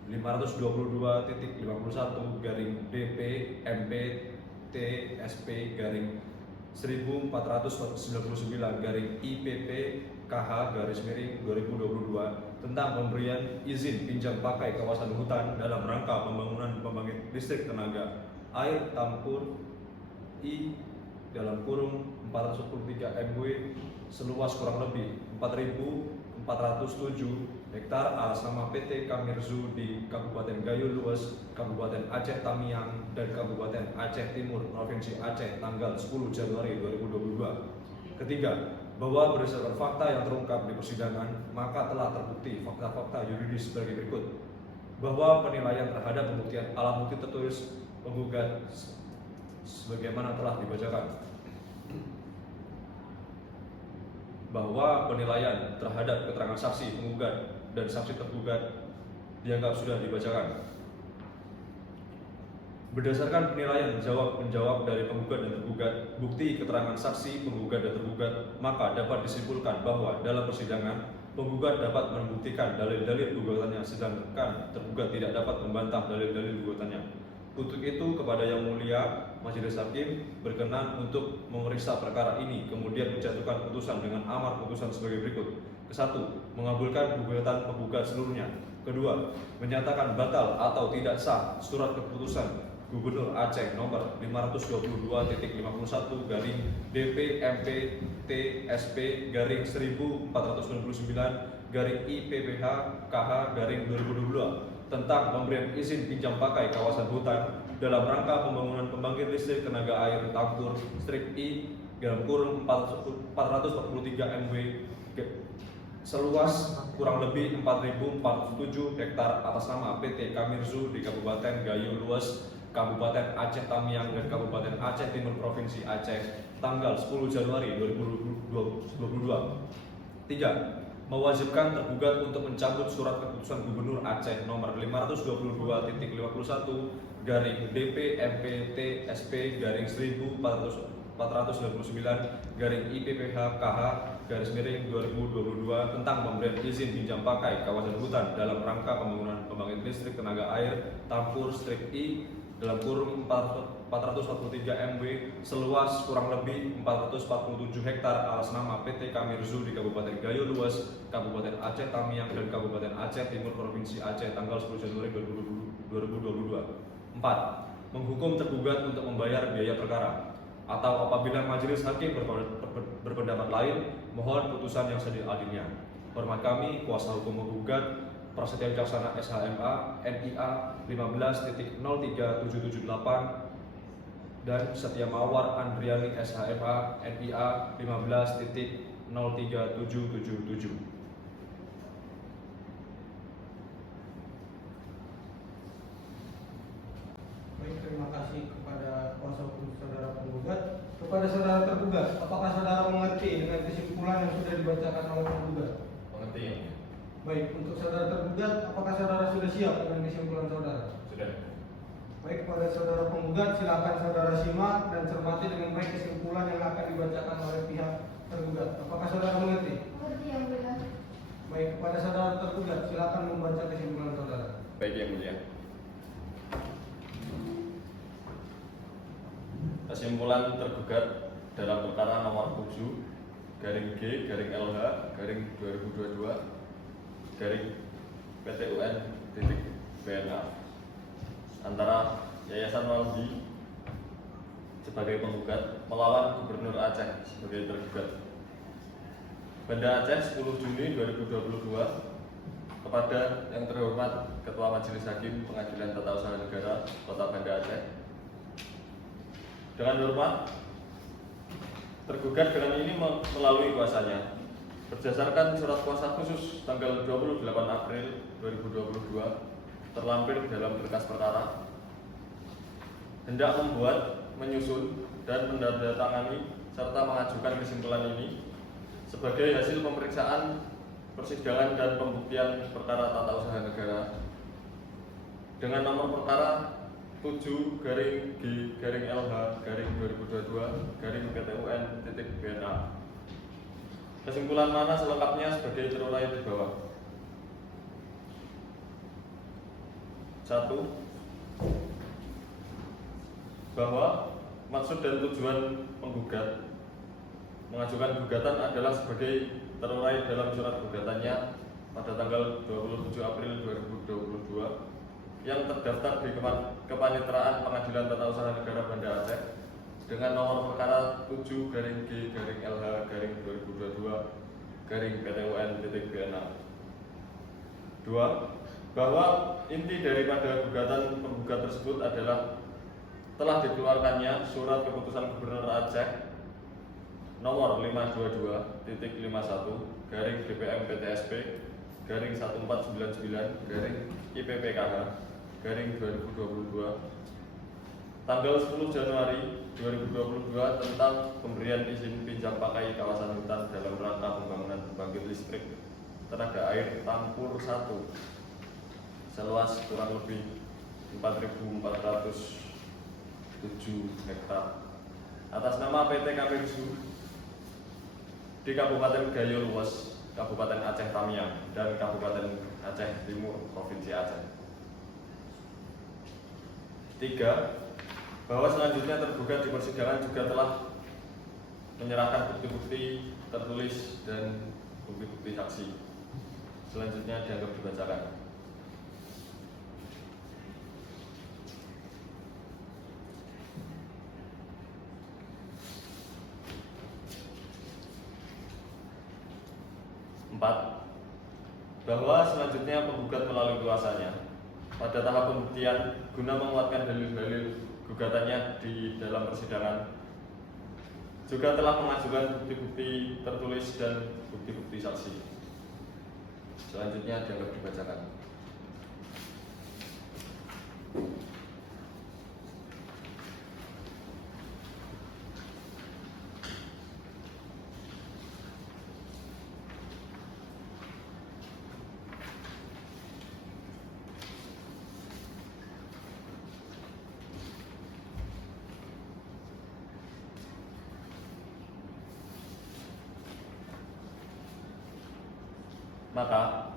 522/DP/MP/TSP/1499/IPP/KH/2022 tentang pemberian izin pinjam pakai kawasan hutan dalam rangka pembangunan pembangkit listrik tenaga air Tampur I dalam kurung 443 MW seluas kurang lebih 4.407 hektar atas nama PT Kamirzu di Kabupaten Gayo Lues, Kabupaten Aceh Tamiang, dan Kabupaten Aceh Timur, Provinsi Aceh tanggal 10 Januari 2022. Ketiga, bahwa berdasarkan fakta yang terungkap di persidangan, maka telah terbukti fakta-fakta yuridis sebagai berikut. Bahwa penilaian terhadap pembuktian alat bukti tertulis penggugat sebagaimana telah dibacakan. Bahwa penilaian terhadap keterangan saksi penggugat dan saksi tergugat dianggap sudah dibacakan. Berdasarkan penilaian menjawab dari penggugat dan tergugat, bukti keterangan saksi penggugat dan tergugat, maka dapat disimpulkan bahwa dalam persidangan penggugat dapat membuktikan dalil-dalil gugatannya sedangkan tergugat tidak dapat membantah dalil-dalil gugatannya. Untuk itu kepada Yang Mulia Majelis Hakim berkenan untuk memeriksa perkara ini kemudian menjatuhkan putusan dengan amar putusan sebagai berikut. Ke-1, mengabulkan gugatan penggugat seluruhnya. Kedua, menyatakan batal atau tidak sah surat keputusan Gubernur Aceh nomor 522.199/IPPH/KH/2022 tentang pemberian izin pinjam pakai kawasan hutan dalam rangka pembangunan pembangkit listrik tenaga air Tampur Strip I dalam kurung 443 MW seluas kurang lebih 4.407 hektar atas nama PT Kamirzu di Kabupaten Gayo Lues, Kabupaten Aceh Tamiang, dan Kabupaten Aceh Timur, Provinsi Aceh tanggal 10 Januari 2022. 3. Mewajibkan tergugat untuk mencabut surat keputusan Gubernur Aceh nomor 522/DP/MP/TSP/1499/IPPH/KH/2022 tentang pemberian izin pinjam pakai kawasan hutan dalam rangka pembangunan pembangkit listrik tenaga air Tampur Strip I dalam kurung 443 MW seluas kurang lebih 447 hektar atas nama PT Kamirzu di Kabupaten Gayo Lues, Kabupaten Aceh Tamiang, dan Kabupaten Aceh Timur, Provinsi Aceh tanggal 10 Januari 2022. 4. Menghukum tergugat untuk membayar biaya perkara, atau apabila majelis hakim berpendapat lain, mohon putusan yang seadil-adilnya. Hormat kami, kuasa hukum menggugat Prasetya Wicaksana SHMA NIA 15.03778 dan Setia Mawar Andriani SHMA NIA 15.03777. Baik, terima kasih kepada kuasa hukum saudara penggugat. Kepada saudara tergugat, apakah saudara mengerti dengan kesimpulan yang sudah dibacakan oleh penggugat? Mengerti ya? Baik, untuk saudara tergugat, apakah saudara sudah siap dengan kesimpulan saudara? Sudah. Baik, kepada saudara penggugat, silakan saudara simak dan cermati dengan baik kesimpulan yang akan dibacakan oleh pihak tergugat. Apakah saudara mengerti? Mengerti yang mulia. Baik, kepada saudara tergugat, silakan membaca kesimpulan saudara. Baik yang mulia. Kesimpulan tergugat dalam perkara nomor 7 garing G garing LH garing 2022 garing PTUN titik BNA antara Yayasan Waldi sebagai penggugat melawan Gubernur Aceh sebagai tergugat. Banda Aceh 10 Juni 2022 kepada yang terhormat Ketua Majelis Hakim Pengadilan Tata Usaha Negara Kota Banda Aceh. Dengan hormat, tergugat dengan ini melalui kuasanya berdasarkan surat kuasa khusus tanggal 28 April 2022 terlampir dalam berkas perkara hendak membuat, menyusun, dan menandatangani serta mengajukan kesimpulan ini sebagai hasil pemeriksaan persidangan dan pembuktian perkara tata usaha negara dengan nomor perkara 7 garing G garing LH garing 2022 garing PTUN titik BNA. Kesimpulan mana selengkapnya sebagai terurai di bawah. 1. Bahwa maksud dan tujuan penggugat mengajukan gugatan adalah sebagai terurai dalam surat gugatannya pada tanggal 27 April 2022 yang terdaftar di Kepaniteraan Pengadilan Tata Usaha Negara Banda Aceh dengan nomor perkara 7 garing G garing LH garing 2022 garing PTUN titik BNA. 2. Bahwa inti daripada gugatan penggugat tersebut adalah telah dikeluarkannya surat keputusan Gubernur Aceh nomor 522.51 garing DPM PTSP garing 1499 garing IPPKH garing 2022 tanggal 10 Januari 2022 tentang pemberian izin pinjam pakai kawasan hutan dalam rangka pembangunan pembangkit listrik tenaga air Tampur 1 seluas kurang lebih 4.407 hektar atas nama PT Kamirsu di Kabupaten Gayo Luwes, Kabupaten Aceh Tamiang, dan Kabupaten Aceh Timur, Provinsi Aceh. 3. Bahwa selanjutnya tergugat di persidangan juga telah menyerahkan bukti-bukti tertulis dan bukti-bukti saksi. Selanjutnya dianggap dibacakan. Bahwa selanjutnya penggugat melalui kuasanya pada tahap pembuktian guna menguatkan dalil-dalil gugatannya di dalam persidangan juga telah mengajukan bukti-bukti tertulis dan bukti-bukti saksi. Selanjutnya dianggap dibacakan. Maka,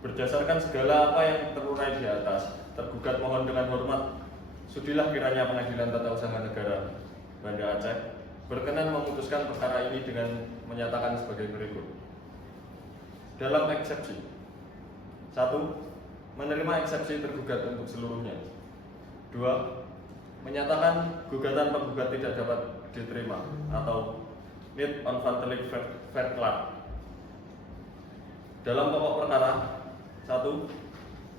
berdasarkan segala apa yang terurai di atas, tergugat mohon dengan hormat, sudilah kiranya Pengadilan Tata Usaha Negara Banda Aceh berkenan memutuskan perkara ini dengan menyatakan sebagai berikut. Dalam eksepsi 1. Menerima eksepsi tergugat untuk seluruhnya. 2. Menyatakan gugatan penggugat tidak dapat diterima atau need on Vantelik Verklart. Dalam pokok perkara 1.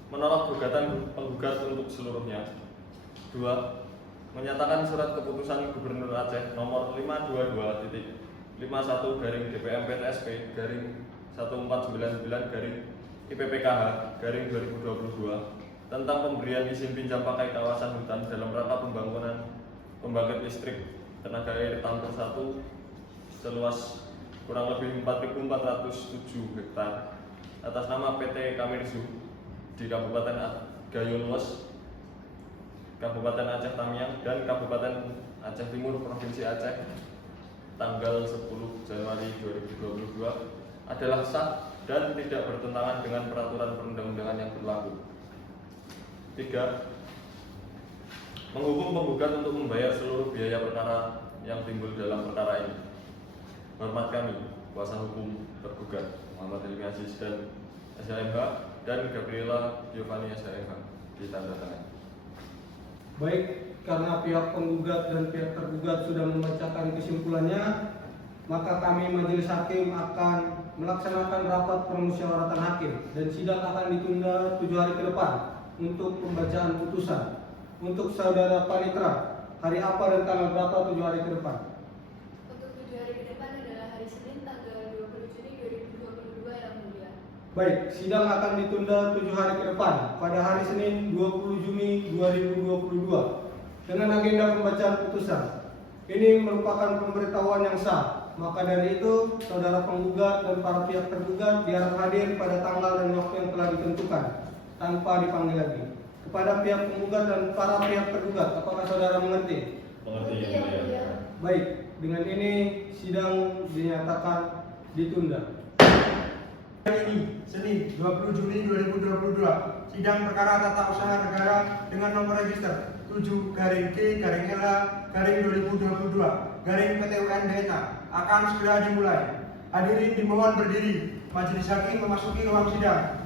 Menolak gugatan penggugat untuk seluruhnya. 2. menyatakan surat keputusan Gubernur Aceh nomor 522/PSP-1499/IPPKH/2022 tentang pemberian izin pinjam pakai kawasan hutan dalam rangka pembangunan pembangkit listrik tenaga air Tampur 1 seluas kurang lebih 4.407 hektar atas nama PT Kamirzu di Kabupaten Gayo-Luas, Kabupaten Aceh Tamiang, dan Kabupaten Aceh Timur, Provinsi Aceh tanggal 10 Januari 2022 adalah sah dan tidak bertentangan dengan peraturan perundang-undangan yang berlaku. 3. Menghukum penggugat untuk membayar seluruh biaya perkara yang timbul dalam perkara ini. Hormat kami, kuasa hukum tergugat Muhammad Hilmi Aziz dan SHMH dan Gabriela Giovanni SHMH ditandatangani. Baik, karena pihak penggugat dan pihak tergugat sudah membacakan kesimpulannya, maka kami Majelis Hakim akan melaksanakan rapat permusyawaratan hakim dan sidang akan ditunda 7 hari ke depan untuk pembacaan putusan. Untuk saudara Panitra, hari apa dan tanggal berapa 7 hari ke depan? Untuk 7 hari ke depan adalah hari Senin tanggal 20 Juni 2022 yang mulia. Baik, sidang akan ditunda 7 hari ke depan pada hari Senin 20 Juni 2022 dengan agenda pembacaan putusan. Ini merupakan pemberitahuan yang sah. Maka dari itu, saudara penggugat dan para pihak tergugat diharap hadir pada tanggal dan waktu yang telah ditentukan tanpa dipanggil lagi. Kepada pihak penggugat dan para pihak tergugat, apakah saudara mengerti? Mengerti yang mulia. Baik, dengan ini sidang dinyatakan ditunda. Hari ini, Senin 20 Juni 2022, sidang perkara tata usaha negara dengan nomor register 7-K/LH/2022 akan segera dimulai. Hadirin dimohon berdiri. Majelis Hakim memasuki ruang sidang.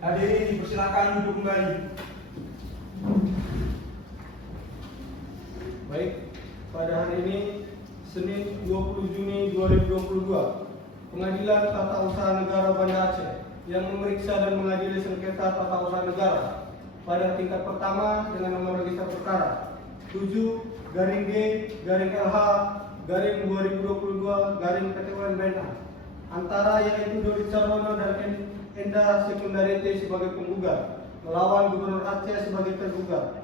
Hadirin dipersilakan duduk kembali. Baik, pada hari ini Senin 20 Juni 2022, Pengadilan Tata Usaha Negara Banda Aceh yang memeriksa dan mengadili sengketa tata usaha negara pada tingkat pertama dengan nomor register perkara 7-LH/2022 BNA antara yaitu Dodit Sarwono dan Enda Sekundariti sebagai penggugat melawan Gubernur Aceh sebagai tergugat.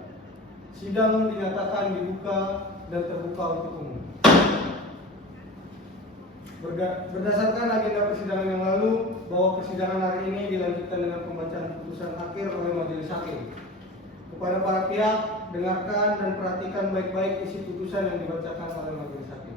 Sidang dinyatakan dibuka dan terbuka untuk umum. Berdasarkan agenda persidangan yang lalu, bahwa persidangan hari ini dilanjutkan dengan pembacaan putusan akhir oleh Majelis Hakim. Kepada para pihak, dengarkan dan perhatikan baik-baik isi putusan yang dibacakan oleh Majelis Hakim.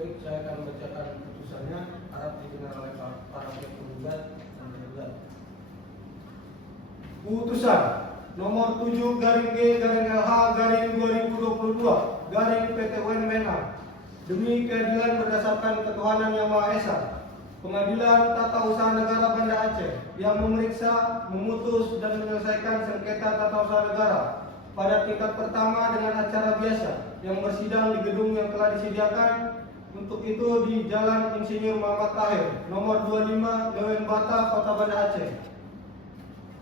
Baik, saya akan membacakan putusannya, harap didengar oleh para pihak penggugat dan tergugat. Putusan nomor 7-G/LH/2022 demi keadilan berdasarkan ketuhanan yang Maha Esa, Pengadilan Tata Usaha Negara Banda Aceh yang memeriksa, memutus dan menyelesaikan sengketa tata usaha negara pada tingkat pertama dengan acara biasa yang bersidang di gedung yang telah disediakan. Untuk itu di Jalan Insinyur Muhammad Tahir, nomor 25, Lewen Bata, Kota Banda Aceh.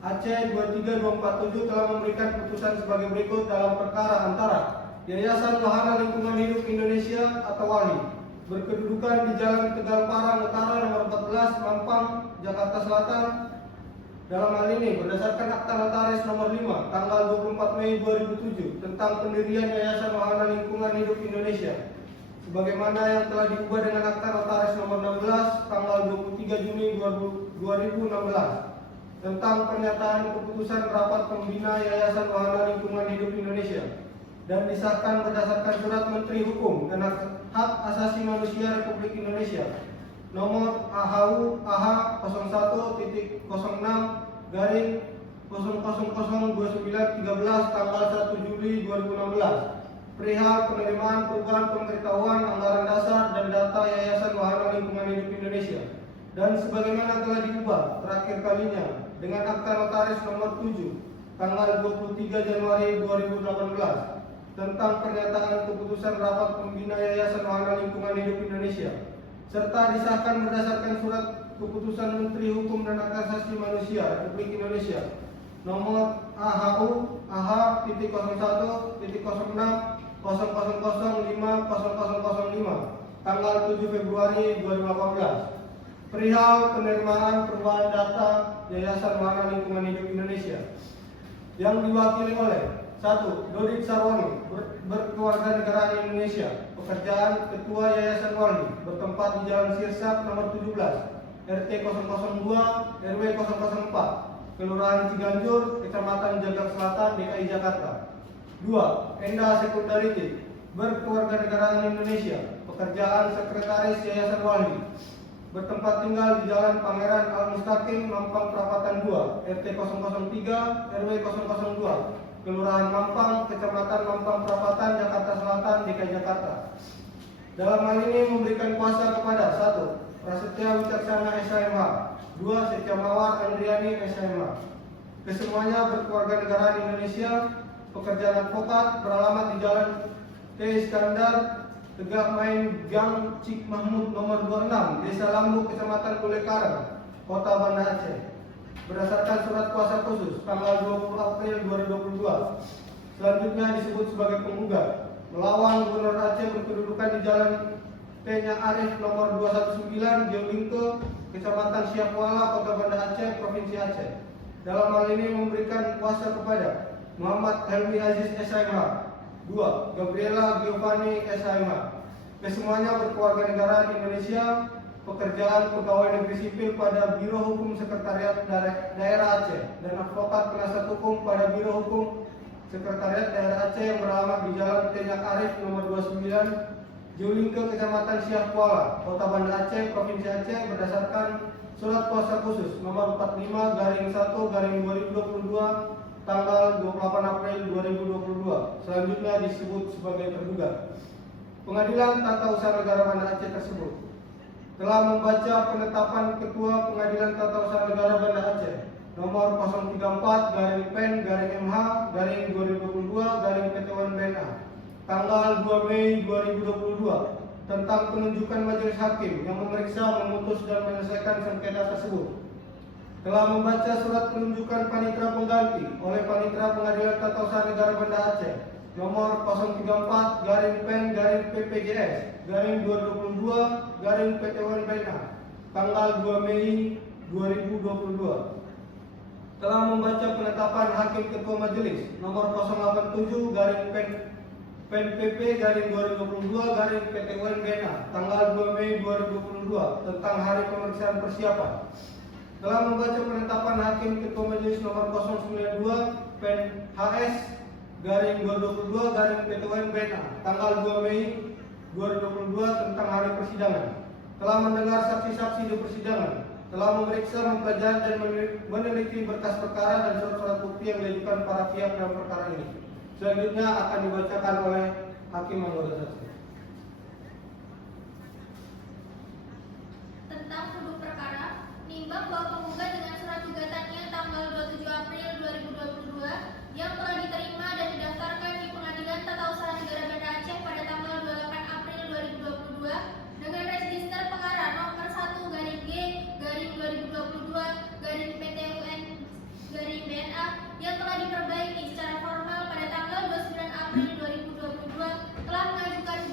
Aceh 23247 telah memberikan putusan sebagai berikut dalam perkara antara Yayasan Wahana Lingkungan Hidup Indonesia atau WALI berkedudukan di Jalan Tegal Parang Utara nomor 14, Mampang, Jakarta Selatan. Dalam hal ini berdasarkan Akta Notaris nomor 5 tanggal 24 Mei 2007 tentang pendirian Yayasan Wahana Lingkungan Hidup Indonesia sebagaimana yang telah diubah dengan Akta Notaris nomor 16 tanggal 23 Juni 2016 tentang pernyataan keputusan Rapat Pembina Yayasan Wahana Lingkungan Hidup Indonesia dan disahkan berdasarkan Surat Menteri Hukum dan Hak Asasi Manusia Republik Indonesia nomor AHU AH 01.06 002913 tanggal 1 Juli 2016 perihal penerimaan perubahan pemberitahuan anggaran dasar dan data Yayasan Wahana Lingkungan Hidup Indonesia dan sebagaimana telah diubah terakhir kalinya dengan Akta Notaris nomor 7 tanggal 23 Januari 2018 tentang pernyataan keputusan rapat pembina Yayasan Wahana Lingkungan Hidup Indonesia serta disahkan berdasarkan surat keputusan Menteri Hukum dan Hak Asasi Manusia Republik Indonesia nomor AHU AH.06.0005005 tanggal 7 Februari 2018 perihal penerimaan perubahan data Yayasan Wahana Lingkungan Hidup Indonesia yang diwakili oleh 1. Dodit Sarwani berkewarganegaraan Indonesia, pekerjaan Ketua Yayasan Walhi, bertempat di Jalan Sirsap nomor 17 RT 002 RW 004 Kelurahan Ciganjur, Kecamatan Jagak Selatan, DKI Jakarta. 2. Enda Sekundariti berkewarganegaraan Indonesia, pekerjaan Sekretaris Yayasan Walhi, bertempat tinggal di Jalan Pangeran Al-Mustaqim, Mampang Perapatan 2, RT 003, RW 002, Kelurahan Mampang, Kecamatan Mampang Perapatan, Jakarta Selatan, DKI Jakarta. Dalam hal ini memberikan kuasa kepada 1. Prasetya Wicaksana SHMH, 2. Setia Mawar Andriani SHMH. Kesemuanya berkewarganegaraan Indonesia, pekerjaan advokat, beralamat di Jalan T. Iskandar, Tegak Main Gang Cik Mahmud nomor 26, Desa Lambu, Kecamatan Kulekarang, Kota Banda Aceh. Berdasarkan surat kuasa khusus tanggal 20 April 2022. Selanjutnya disebut sebagai penggugat melawan Gubernur Aceh berkedudukan di Jalan T-nya Arif nomor 219 Geolingke, Kecamatan Siakuala, Kota Banda Aceh, Provinsi Aceh. Dalam hal ini memberikan kuasa kepada Muhammad Helmi Aziz SHMH, 2. Gabriela Giovanni SHMH. Kesemuanya berkewarganegaraan Indonesia, pekerjaan pegawai negeri sipil pada Biro Hukum Sekretariat Daerah Aceh dan advokat penasihat hukum pada Biro Hukum Sekretariat Daerah Aceh yang beralamat di Jalan Tenyak Arif nomor 29 Julingke, Kecamatan Siak Kuala, Kota Banda Aceh, Provinsi Aceh berdasarkan surat kuasa khusus nomor 45/1/2022 tanggal 28 April 2022. Selanjutnya disebut sebagai tergugat. Pengadilan Tata Usaha Negara Banda Aceh tersebut telah membaca penetapan Ketua Pengadilan Tata Usaha Negara Banda Aceh nomor 034/PEN/MH/2022/PT1 tanggal 2 Mei 2022 tentang penunjukan majelis hakim yang memeriksa, memutus dan menyelesaikan sengketa tersebut. Telah membaca surat penunjukan panitera pengganti oleh Panitera Pengadilan Tata Usaha Negara Banda Aceh nomor 034/PEN/2022/PT1 tanggal 2 Mei 2022. Telah membaca penetapan hakim ketua majelis nomor 087/PEN/PP/2022/PT1 tanggal 2 Mei 2022 tentang hari pemeriksaan persiapan. Telah membaca penetapan hakim ketua majelis nomor 092/PEN/HS/2022/PT1 tanggal 2 Mei 2022 tentang hari persidangan. Telah mendengar saksi-saksi di persidangan. Telah memeriksa, mempelajari dan meneliti berkas perkara dan surat-surat bukti yang diajukan para pihak dalam perkara ini. Selanjutnya akan dibacakan oleh hakim anggota saksi. Tentang duduk perkara, nimbang bahwa penggugat dengan surat gugatannya tanggal 27 April 2022 yang telah diterima dan didaftarkan di Pengadilan Tata Usaha Negara Banda Aceh pada tanggal 28 April 2022 dengan register perkara nomor 1/G/2022/PT UN/BNA yang telah diperbaiki secara formal pada tanggal 29 April 2022 telah mengajukan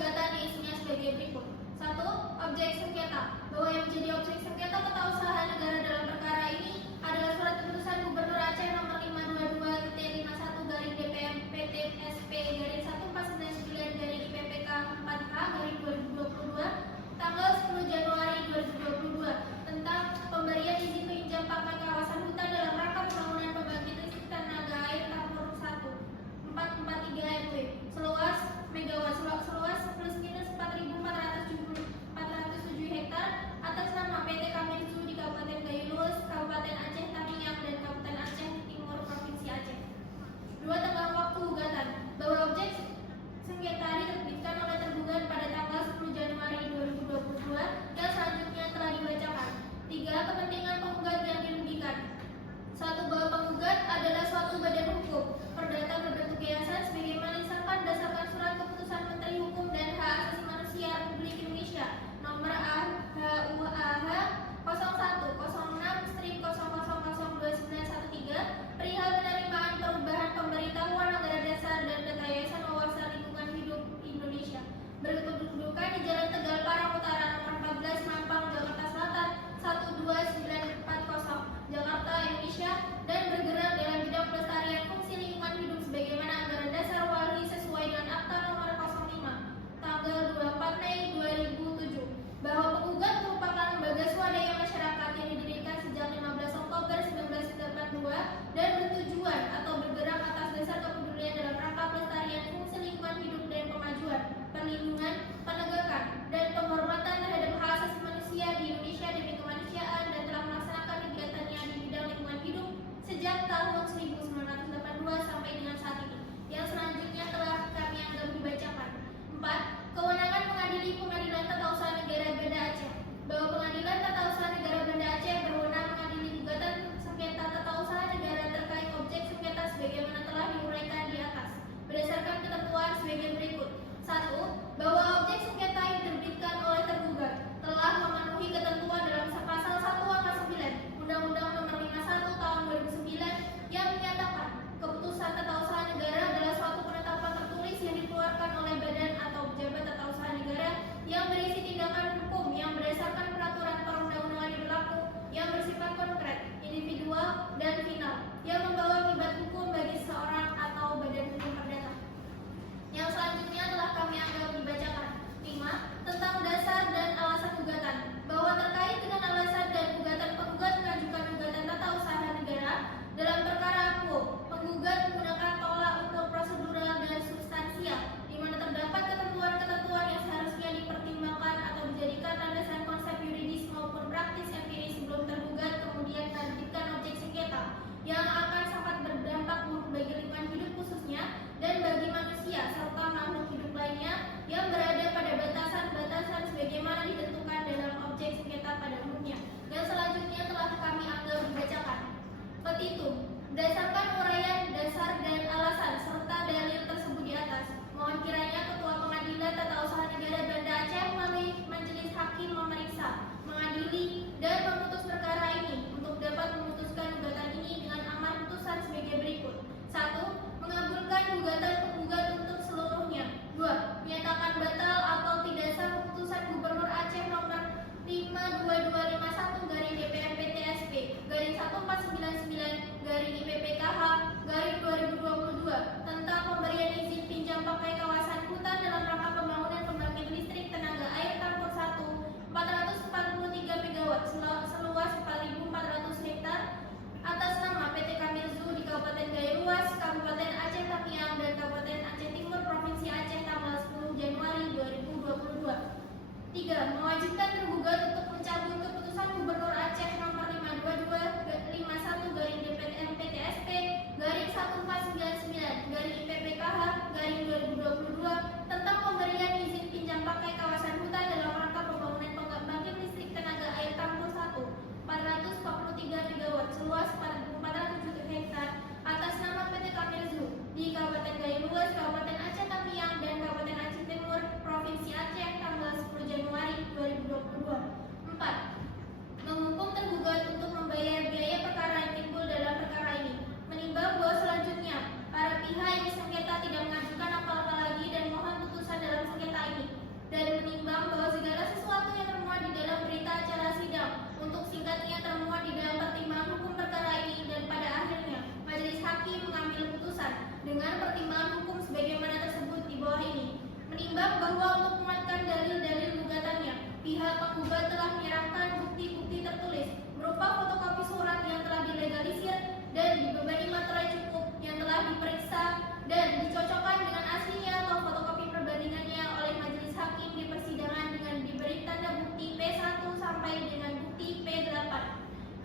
bukti-bukti tertulis berupa fotokopi surat yang telah dilegalisir dan dibebani materai cukup yang telah diperiksa dan dicocokkan dengan aslinya atau fotokopi perbandingannya oleh majelis hakim di persidangan dengan diberi tanda bukti P1 sampai dengan bukti P8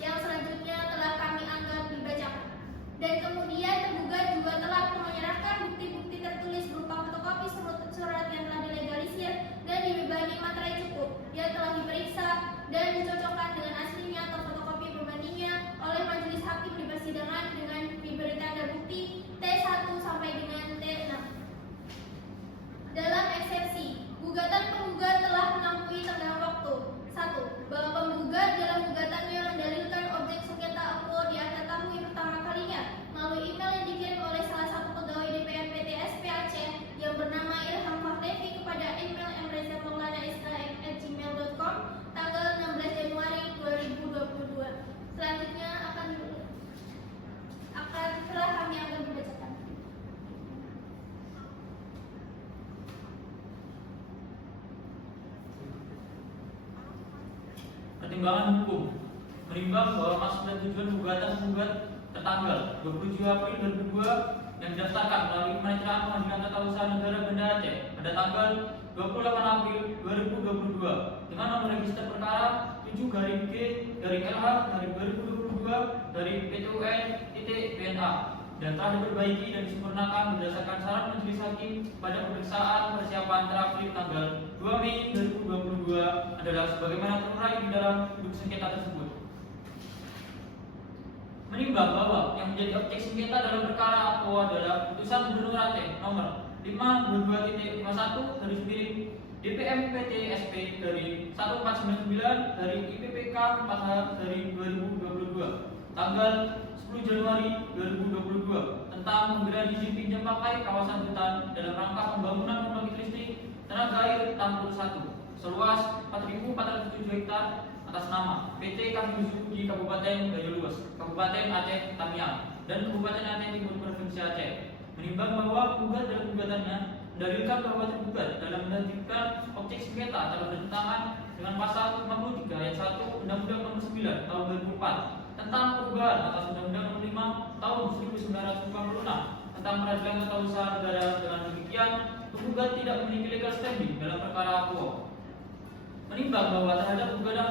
yang selanjutnya telah kami anggap dibacakan. Dan kemudian tergugat juga telah menyerahkan bukti-bukti tertulis berupa fotokopi surat yang telah dilegalisir dan dibebani materai cukup yang telah diperiksa dan dicocokkan dengan aslinya atau fotokopi perbandingnya oleh majelis hakim di persidangan dengan diberi tanda bukti T1 sampai dengan T6. Dalam eksepsi, gugatan penggugat telah melampaui tenggang waktu. 1. Bahwa penggugat dalam gugatannya mendalilkan objek sengketa akuo diketahui pertama kalinya melalui email yang dikirim oleh salah satu pegawai DPR PT SPAC yang bernama Ilham Fahlevi kepada email mreza@gmail.com tanggal 16 Januari 2022. Selanjutnya telah kami akan dibacakan. Pertimbangan hukum menimbang bahwa maksud dan tujuan gugatan penggugat tertanggal 27 April 2002 yang didaftarkan melalui Panitera Pengadilan Tata Usaha Negara Banda Aceh pada tanggal 28 April 2022 dengan nomor register perkara 7-G/LH/2022/PTUN.PNA dan telah diperbaiki dan disempurnakan berdasarkan syarat majelis hakim pada pemeriksaan persiapan terakhir tanggal 2 Mei 2022 adalah sebagaimana terurai di dalam duduk sengketa tersebut. Menimbang bahwa yang menjadi objek sengketa dalam perkara akuo adalah putusan Gubernur Aceh nomor 522.51 DPM PT SP dari 1499 dari IPPK 4H dari 2022 tanggal 10 Januari 2022 tentang pemberian izin pinjam pakai kawasan hutan dalam rangka pembangunan pembangkit listrik tenaga air Tampur 1 seluas 4.407 hektar atas nama PT Kamiuzu di Kabupaten Gayo Luas, Kabupaten Aceh Tamiang, dan Kabupaten Aceh Timur Provinsi Aceh. Menimbang bahwa penggugat dalam gugatannya mendalilkan bahwa tergugat dalam menertibkan objek sengketa telah bertentangan dengan pasal 53 ayat 1 Undang-Undang Nomor 9 Tahun 2004 tentang perubahan atas Undang-Undang Nomor 5 Tahun 1956 tentang peradilan tata usaha negara. Dengan demikian, penggugat tidak memiliki legal standing dalam perkara akuo. Menimbang bahwa terhadap gugatan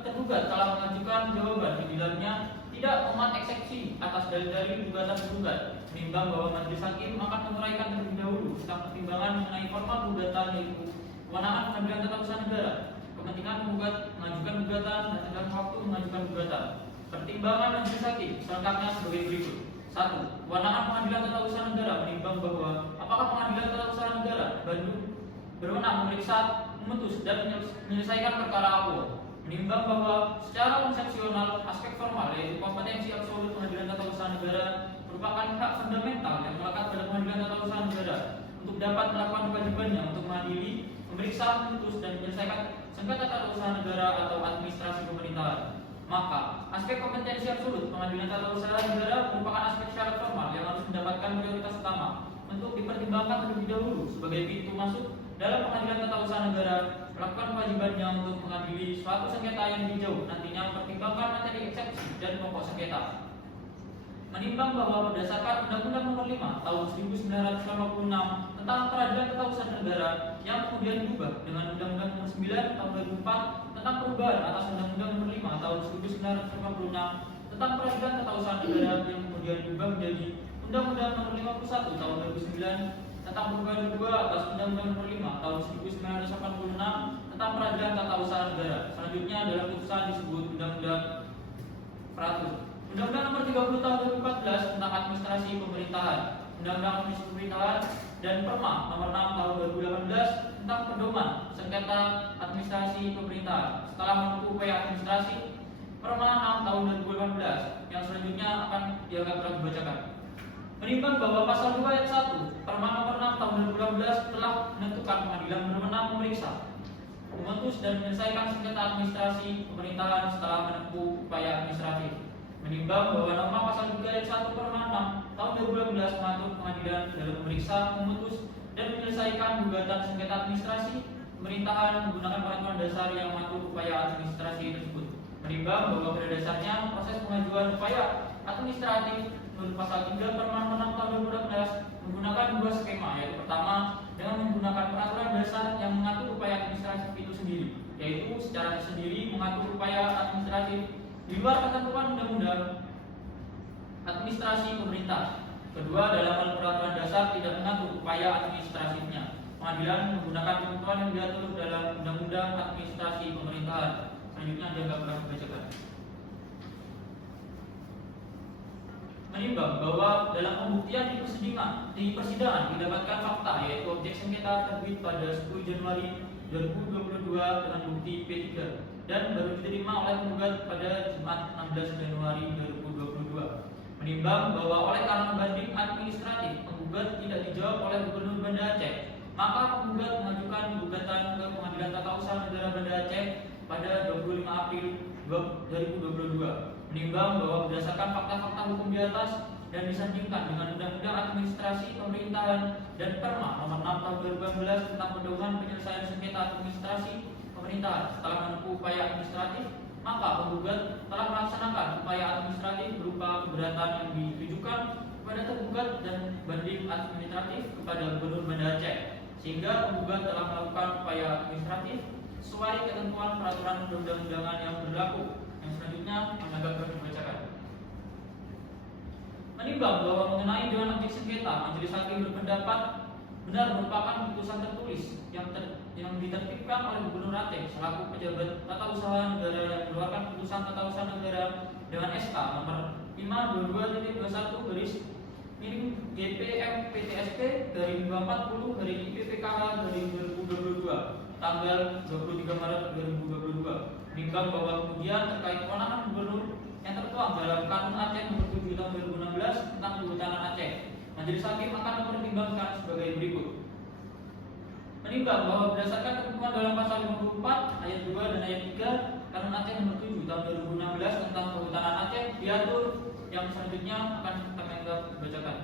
tergugat telah mengajukan jawaban di dalamnya tidak memuat eksepsi atas dalil-dalil gugatan tergugat. Menimbang bahwa majelis hakim akan menguraikan terlebih dahulu tentang pertimbangan mengenai formal gugatan yaitu kewenangan pengadilan tata usaha negara, kepentingan penggugat mengajukan gugatan dan tenggang waktu mengajukan gugatan. Pertimbangan majelis hakim selengkapnya sebagai berikut. 1. Kewenangan pengadilan tata usaha negara menimbang bahwa apakah pengadilan tata usaha negara Bandung berwenang memeriksa, memutus dan menyelesaikan perkara akuo. Menimbang bahwa secara konsepsional aspek formal yaitu kompetensi absolut pengadilan tata usaha negara merupakan hak fundamental yang melekat pada pengadilan tata usaha negara untuk dapat melakukan kewajibannya untuk mengadili, memeriksa, memutus dan menyelesaikan sengketa tata usaha negara atau administrasi pemerintahan. Maka, aspek kompetensi absolut pengadilan tata usaha negara merupakan aspek syarat formal yang harus mendapatkan prioritas utama untuk dipertimbangkan terlebih dahulu sebagai pintu masuk dalam pengadilan tata usaha negara melakukan kewajibannya untuk mengadili suatu sengketa yang dijauh nantinya mempertimbangkan materi eksepsi dan pokok sengketa. Menimbang bahwa berdasarkan Undang-Undang Nomor 5 Tahun 1956 tentang peradilan tata usaha negara yang kemudian diubah dengan Undang-Undang Nomor 9 Tahun 2004 tentang perubahan atas Undang-Undang Nomor 5 Tahun 1956 tentang peradilan tata usaha negara yang kemudian diubah menjadi Undang-Undang Nomor 51 Tahun 2009 tentang perubahan kedua atas Undang-Undang Nomor 5 Tahun 1986 tentang peradilan tata usaha negara. Selanjutnya dalam putusan disebut Undang-Undang Peraturan Undang-Undang Nomor 30 Tahun 2014 tentang administrasi pemerintahan, Undang-Undang Administrasi Pemerintahan dan Perma Nomor 6 Tahun 2018 tentang pedoman sengketa administrasi pemerintahan. Setelah menempuh upaya administrasi, Perma 6 Tahun 2018 yang selanjutnya akan dianggap telah dibacakan. Menimbang bahwa pasal 2 ayat 1 Perma Nomor 6 Tahun 2018 telah menentukan pengadilan berwenang memeriksa, memutus dan menyelesaikan sengketa administrasi pemerintahan setelah menempuh upaya administratif. Menimbang bahwa norma pasal 3 ayat 1 Perma 6 Tahun 2018 mengatur pengadilan dalam memeriksa, memutus dan menyelesaikan gugatan sengketa administrasi pemerintahan menggunakan peraturan dasar yang mengatur upaya administrasi tersebut. Menimbang bahwa pada dasarnya proses pengajuan upaya administratif menurut pasal 3 Permen 6 tahun 2016 menggunakan dua skema, yaitu pertama dengan menggunakan peraturan dasar yang mengatur upaya administratif itu sendiri, yaitu secara tersendiri mengatur upaya administratif di luar ketentuan undang-undang administrasi pemerintah. Kedua, dalam hal peraturan dasar tidak mengatur upaya administratifnya. Pengadilan menggunakan ketentuan yang diatur dalam Undang-Undang Administrasi Pemerintahan. Selanjutnya dianggap telah dibacakan. Menimbang bahwa dalam pembuktian di persidangan didapatkan fakta, yaitu objek sengketa terbit pada 10 Januari 2022 dengan bukti P3 dan baru diterima oleh penggugat pada Jumat 16 Januari 2022. Menimbang bahwa oleh karena banding administratif penggugat tidak dijawab oleh Gubernur Banda Aceh, maka penggugat mengajukan gugatan ke Pengadilan Tata Usaha Negara Banda Aceh pada 25 April 2022. Menimbang bahwa berdasarkan fakta-fakta hukum di atas dan disandingkan dengan Undang-Undang Administrasi Pemerintahan dan Perma Nomor 6 Tahun 2018 tentang Pedoman Penyelesaian Sengketa Administrasi Pemerintahan setelah menempuh upaya administratif, maka penggugat telah melaksanakan upaya administratif berupa keberatan yang ditujukan kepada tergugat dan banding administratif kepada Gubernur Banda Aceh, sehingga penggugat telah melakukan upaya administratif sesuai ketentuan peraturan perundang-undangan yang berlaku. Yang selanjutnya menganggap dapat dibacakan. Menimbang bahwa mengenai Dewan Objek Sengketa, Majelis Hakim berpendapat benar merupakan putusan tertulis yang ditertibkan oleh Gubernur Aceh selaku pejabat tata usaha negara yang mengeluarkan putusan tata usaha negara dengan SK nomor 522.21 garis miring GPM PTSP dari 240 dari IPPKH dari 2022 tanggal 23 Maret 2022. Menimbang bahwa kemudian terkait kewenangan Gubernur yang tertuang dalam Kanun Aceh nomor 7 tahun 2016 tentang kehutanan Aceh, Majelis Hakim akan mempertimbangkan sebagai berikut. Menimbang bahwa berdasarkan ketentuan dalam pasal 54 ayat 2 dan ayat 3 Kanun Aceh nomor 7 tahun 2016 tentang kehutanan Aceh diatur yang selanjutnya akan kami anggap dibacakan.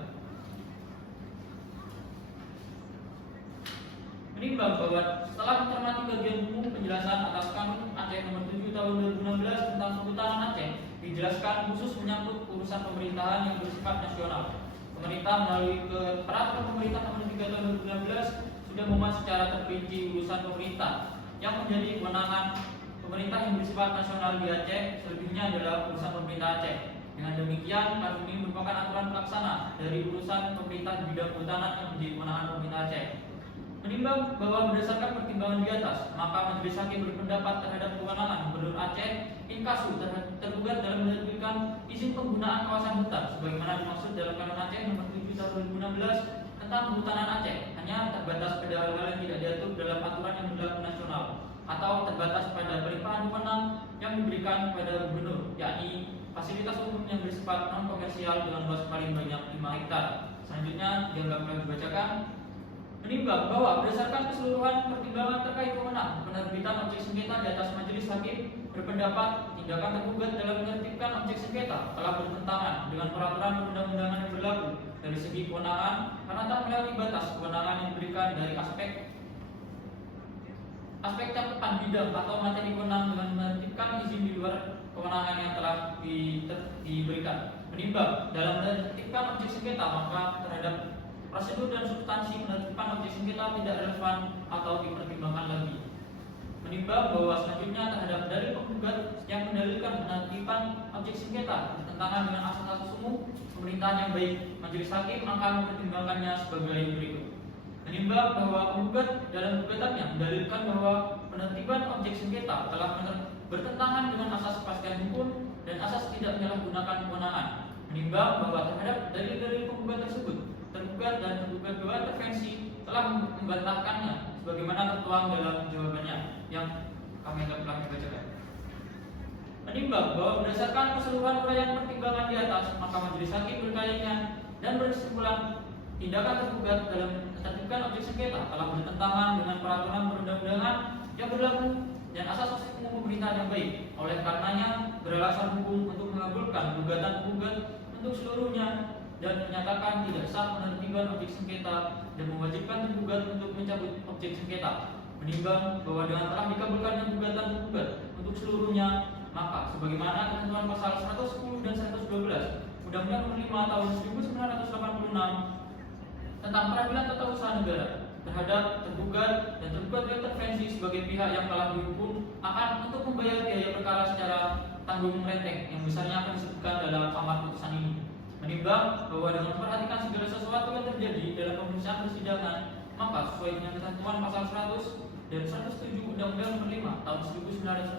Menimbang bahwa setelah mencermati bagian umum penjelasan atas Kanun Aceh nomor 7 tahun 2016 tentang kehutanan Aceh, dijelaskan khusus menyangkut urusan pemerintahan yang bersifat nasional. Pemerintah melalui peraturan pemerintah nomor 3 tahun 2016 sudah memuat secara terperinci urusan pemerintah yang menjadi kewenangan pemerintah yang bersifat nasional di Aceh, selebihnya adalah urusan pemerintah Aceh. Dengan demikian, kanun ini merupakan aturan pelaksana dari urusan pemerintah di bidang kehutanan yang menjadi kewenangan pemerintah Aceh. Menimbang bahwa berdasarkan pertimbangan di atas, maka Majelis Hakim berpendapat terhadap kewenangan Gubernur Aceh inkasu tergugat dalam menerbitkan izin penggunaan kawasan hutan sebagaimana dimaksud dalam Kanun Aceh nomor 7 tahun 2016 tentang kehutanan Aceh hanya terbatas pada hal-hal yang tidak diatur dalam aturan yang berlaku nasional atau terbatas pada pelimpahan wewenang yang diberikan kepada Gubernur, yakni fasilitas umum yang bersifat non komersial dengan luas paling banyak 5 hektar. Selanjutnya dianggap telah dibacakan. Menimbang bahwa berdasarkan keseluruhan pertimbangan terkait wewenang penerbitan objek sengketa di atas Majelis Hakim berpendapat tindakan tergugat dalam menertibkan objek sengketa telah bertentangan dengan peraturan perundang-undangan yang berlaku dari segi kewenangan karena tak melewati batas kewenangan yang diberikan dari aspek cakupan bidang atau materi wewenang dengan menertibkan izin di luar kewenangan yang telah diberikan. Menimbang dalam menertibkan objek sengketa maka terhadap prosedur dan substansi penertiban objek sengketa tidak relevan atau dipertimbangkan lagi. Menimbang bahwa selanjutnya terhadap dalil penggugat yang mendalilkan penertiban objek sengketa bertentangan dengan asas-asas umum pemerintahan yang baik, Majelis Hakim akan mempertimbangkannya sebagai berikut. Menimbang bahwa penggugat dalam gugatannya mendalilkan bahwa penertiban objek sengketa telah bertentangan dengan asas kepastian hukum dan asas tidak menyalahgunakan kewenangan. Menimbang bahwa terhadap dalil-dalil penggugat tersebut tergugat dan tergugat dua intervensi telah membantahkannya sebagaimana tertuang dalam jawabannya yang kami anggap telah dibacakan. Menimbang bahwa berdasarkan keseluruhan uraian pertimbangan di atas, maka Majelis Hakim berkaitannya dan berkesimpulan tindakan tergugat dalam menertibkan objek sengketa telah bertentangan dengan peraturan perundang-undangan yang berlaku dan asas-asas umum pemerintahan yang baik. Oleh karenanya beralasan hukum untuk mengabulkan gugatan penggugat untuk seluruhnya dan menyatakan tidak sah penertiban objek sengketa dan mewajibkan tergugat untuk mencabut objek sengketa. Menimbang bahwa dengan telah dikabulkannya gugatan penggugat untuk seluruhnya, maka sebagaimana ketentuan pasal 110 dan 112 Undang-Undang Nomor 5 Tahun 1986 tentang peradilan tata usaha negara terhadap tergugat dan tergugat intervensi sebagai pihak yang telah dihukum akan untuk membayar biaya perkara secara tanggung renteng yang besarnya akan disebutkan dalam amar putusan ini. Menimbang bahwa dengan memperhatikan segala sesuatu yang terjadi dalam pemeriksaan persidangan, maka sesuai dengan ketentuan pasal 100 dan 107 Undang-Undang Nomor 5 Tahun 1986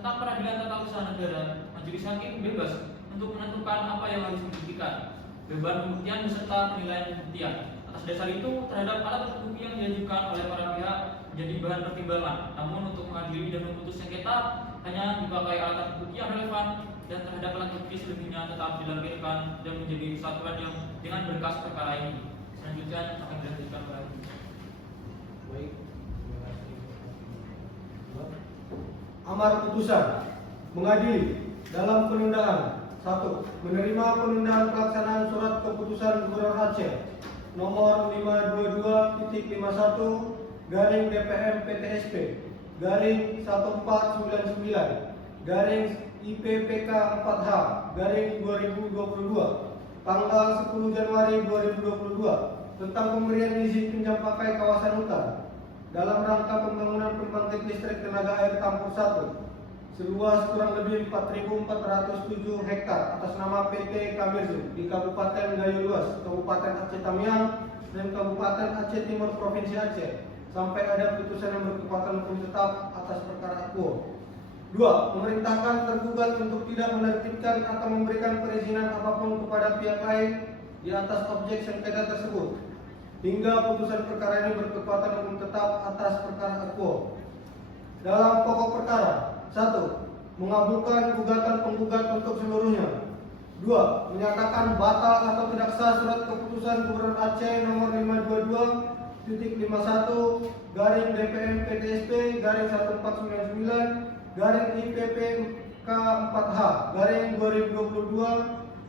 tentang peradilan tata usaha negara, majelis hakim bebas untuk menentukan apa yang harus dibuktikan, beban pembuktian beserta penilaian pembuktian. Atas dasar itu, terhadap alat bukti yang diajukan oleh para pihak menjadi bahan pertimbangan. Namun untuk mengadili dan memutus sengketa hanya dipakai alat bukti yang relevan, dan terhadap alat bukti selebihnya tetap dilampirkan dan menjadi kesatuan yang dengan berkas perkara ini. Selanjutnya akan dilanjutkan lagi. Baik. Amar putusan mengadili dalam penundaan 1. Menerima penundaan pelaksanaan surat keputusan Gubernur Aceh nomor 522.591-DPM-PTSP/IPPK4H/2022 tanggal 10 Januari 2022 tentang pemberian izin pinjam pakai kawasan hutan dalam rangka pembangunan pembangkit listrik tenaga air Tampur 1 seluas kurang lebih 4.407 hektar atas nama PT Kamirzu di Kabupaten Gayo Luas, Kabupaten Aceh Tamiang, dan Kabupaten Aceh Timur, Provinsi Aceh, sampai ada putusan yang berkekuatan hukum tetap atas perkara akuo. 2. Memerintahkan tergugat untuk tidak menerbitkan atau memberikan perizinan apapun kepada pihak lain di atas objek sengketa tersebut hingga putusan perkara ini berkekuatan hukum tetap atas perkara akuo. Dalam pokok perkara, 1. Mengabulkan gugatan penggugat untuk seluruhnya. 2. Menyatakan batal atau tidak sah surat keputusan Gubernur Aceh nomor 522.151-IPPK4H/2022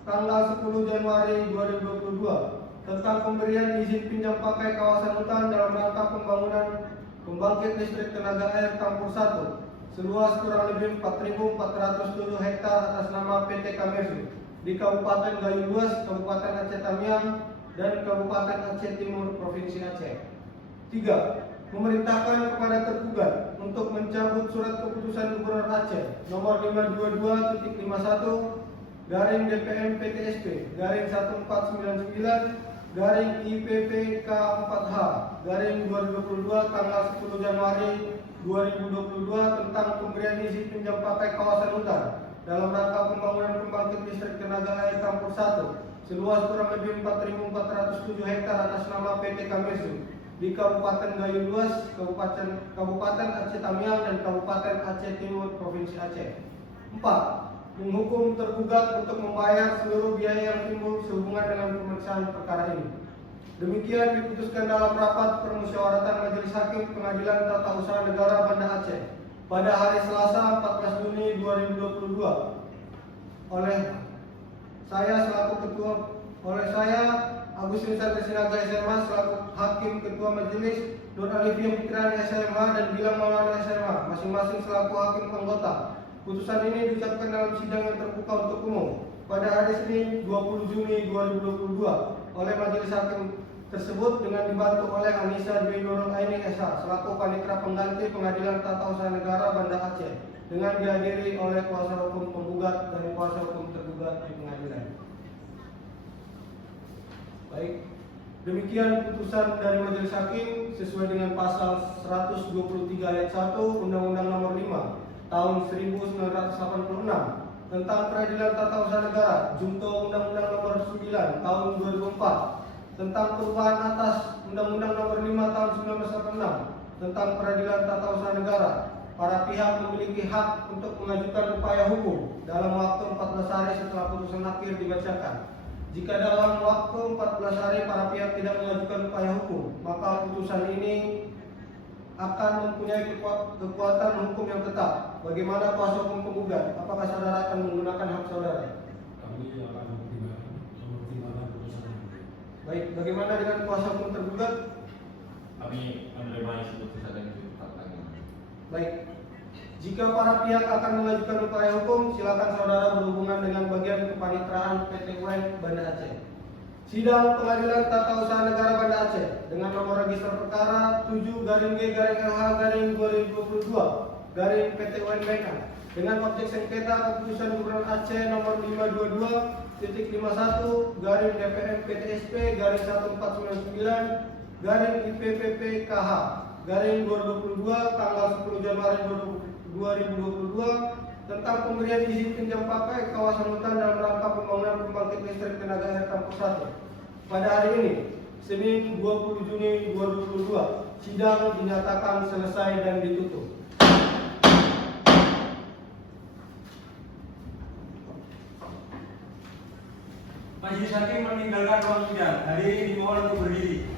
tanggal 10 Januari 2022 tentang pemberian izin pinjam pakai kawasan hutan dalam rangka pembangunan pembangkit listrik tenaga air Tampur 1 seluas kurang lebih 4.407 hektar atas nama PT Kamirzu di Kabupaten Gayo Luas, Kabupaten Aceh Tamiang, dan Kabupaten Aceh Timur, Provinsi Aceh. 3. Memerintahkan kepada tergugat untuk mencabut surat keputusan Gubernur Aceh nomor 522.51-DPM-PTSP/1499/IPPK4H/2022 tanggal 10 Januari 2022 tentang pemberian izin pinjam pakai kawasan hutan dalam rangka pembangunan pembangkit listrik tenaga air Tampur 1 seluas kurang lebih 4.407 hektar atas nama PT Kamirzu di Kabupaten Gayo Luas, Kabupaten Aceh Tamiang, dan Kabupaten Aceh Timur, Provinsi Aceh. 4. Menghukum tergugat untuk membayar seluruh biaya yang timbul sehubungan dengan pemeriksaan perkara ini. Demikian diputuskan dalam rapat permusyawaratan Majelis Hakim Pengadilan Tata Usaha Negara Banda Aceh pada hari Selasa 14 Juni 2022 oleh saya Agustin Santri Sinaga SMA selaku Hakim Ketua Majelis, Nur Alifiyah Fitrani SMA dan Gilang Maulana SMA masing-masing selaku Hakim Anggota. Putusan ini diucapkan dalam sidang yang terbuka untuk umum pada hari Senin 20 Juni 2022 oleh Majelis Hakim tersebut dengan dibantu oleh Anissa Dwi Nurul Aini SH selaku Panitera Pengganti Pengadilan Tata Usaha Negara Banda Aceh dengan dihadiri oleh kuasa hukum penggugat dan kuasa hukum tergugat di pengadilan. Baik, demikian putusan dari Majelis Hakim sesuai dengan pasal 123 ayat 1 Undang-Undang Nomor 5 Tahun 1986 tentang Peradilan Tata Usaha Negara junto Undang-Undang Nomor 9 Tahun 2004 tentang perubahan atas Undang-Undang Nomor 5 Tahun 1986 tentang Peradilan Tata Usaha Negara. Para pihak memiliki hak untuk mengajukan upaya hukum dalam waktu 14 hari setelah putusan akhir dibacakan. Jika dalam waktu 14 hari para pihak tidak mengajukan upaya hukum, maka putusan ini akan mempunyai kekuatan hukum yang tetap. Bagaimana kuasa hukum penggugat? Apakah saudara akan menggunakan hak saudara? Kami akan mempertimbangkan putusan ini. Baik, bagaimana dengan kuasa hukum tergugat? Kami menerima isi putusan yang ditetapkan. Baik, Jika para pihak akan mengajukan upaya hukum, silakan saudara berhubungan dengan bagian kepaniteraan PT UN Banda Aceh. Sidang Pengadilan Tata Usaha Negara Banda Aceh dengan nomor register perkara 7/G/LH/2022 PT UN Banda dengan objek sengketa keputusan Gubernur Aceh nomor 522.51/DPM PTSP/1499/IPPPKH/2022 tanggal 10 Januari 2022 tentang pemberian izin pinjam pakai kawasan hutan dalam rangka pembangunan pembangkit listrik tenaga air Tampur 1. Pada hari ini, Senin 20 Juni 2022, sidang dinyatakan selesai dan ditutup. Majelis Hakim meninggalkan ruang sidang. Hari ini dimohon untuk berdiri.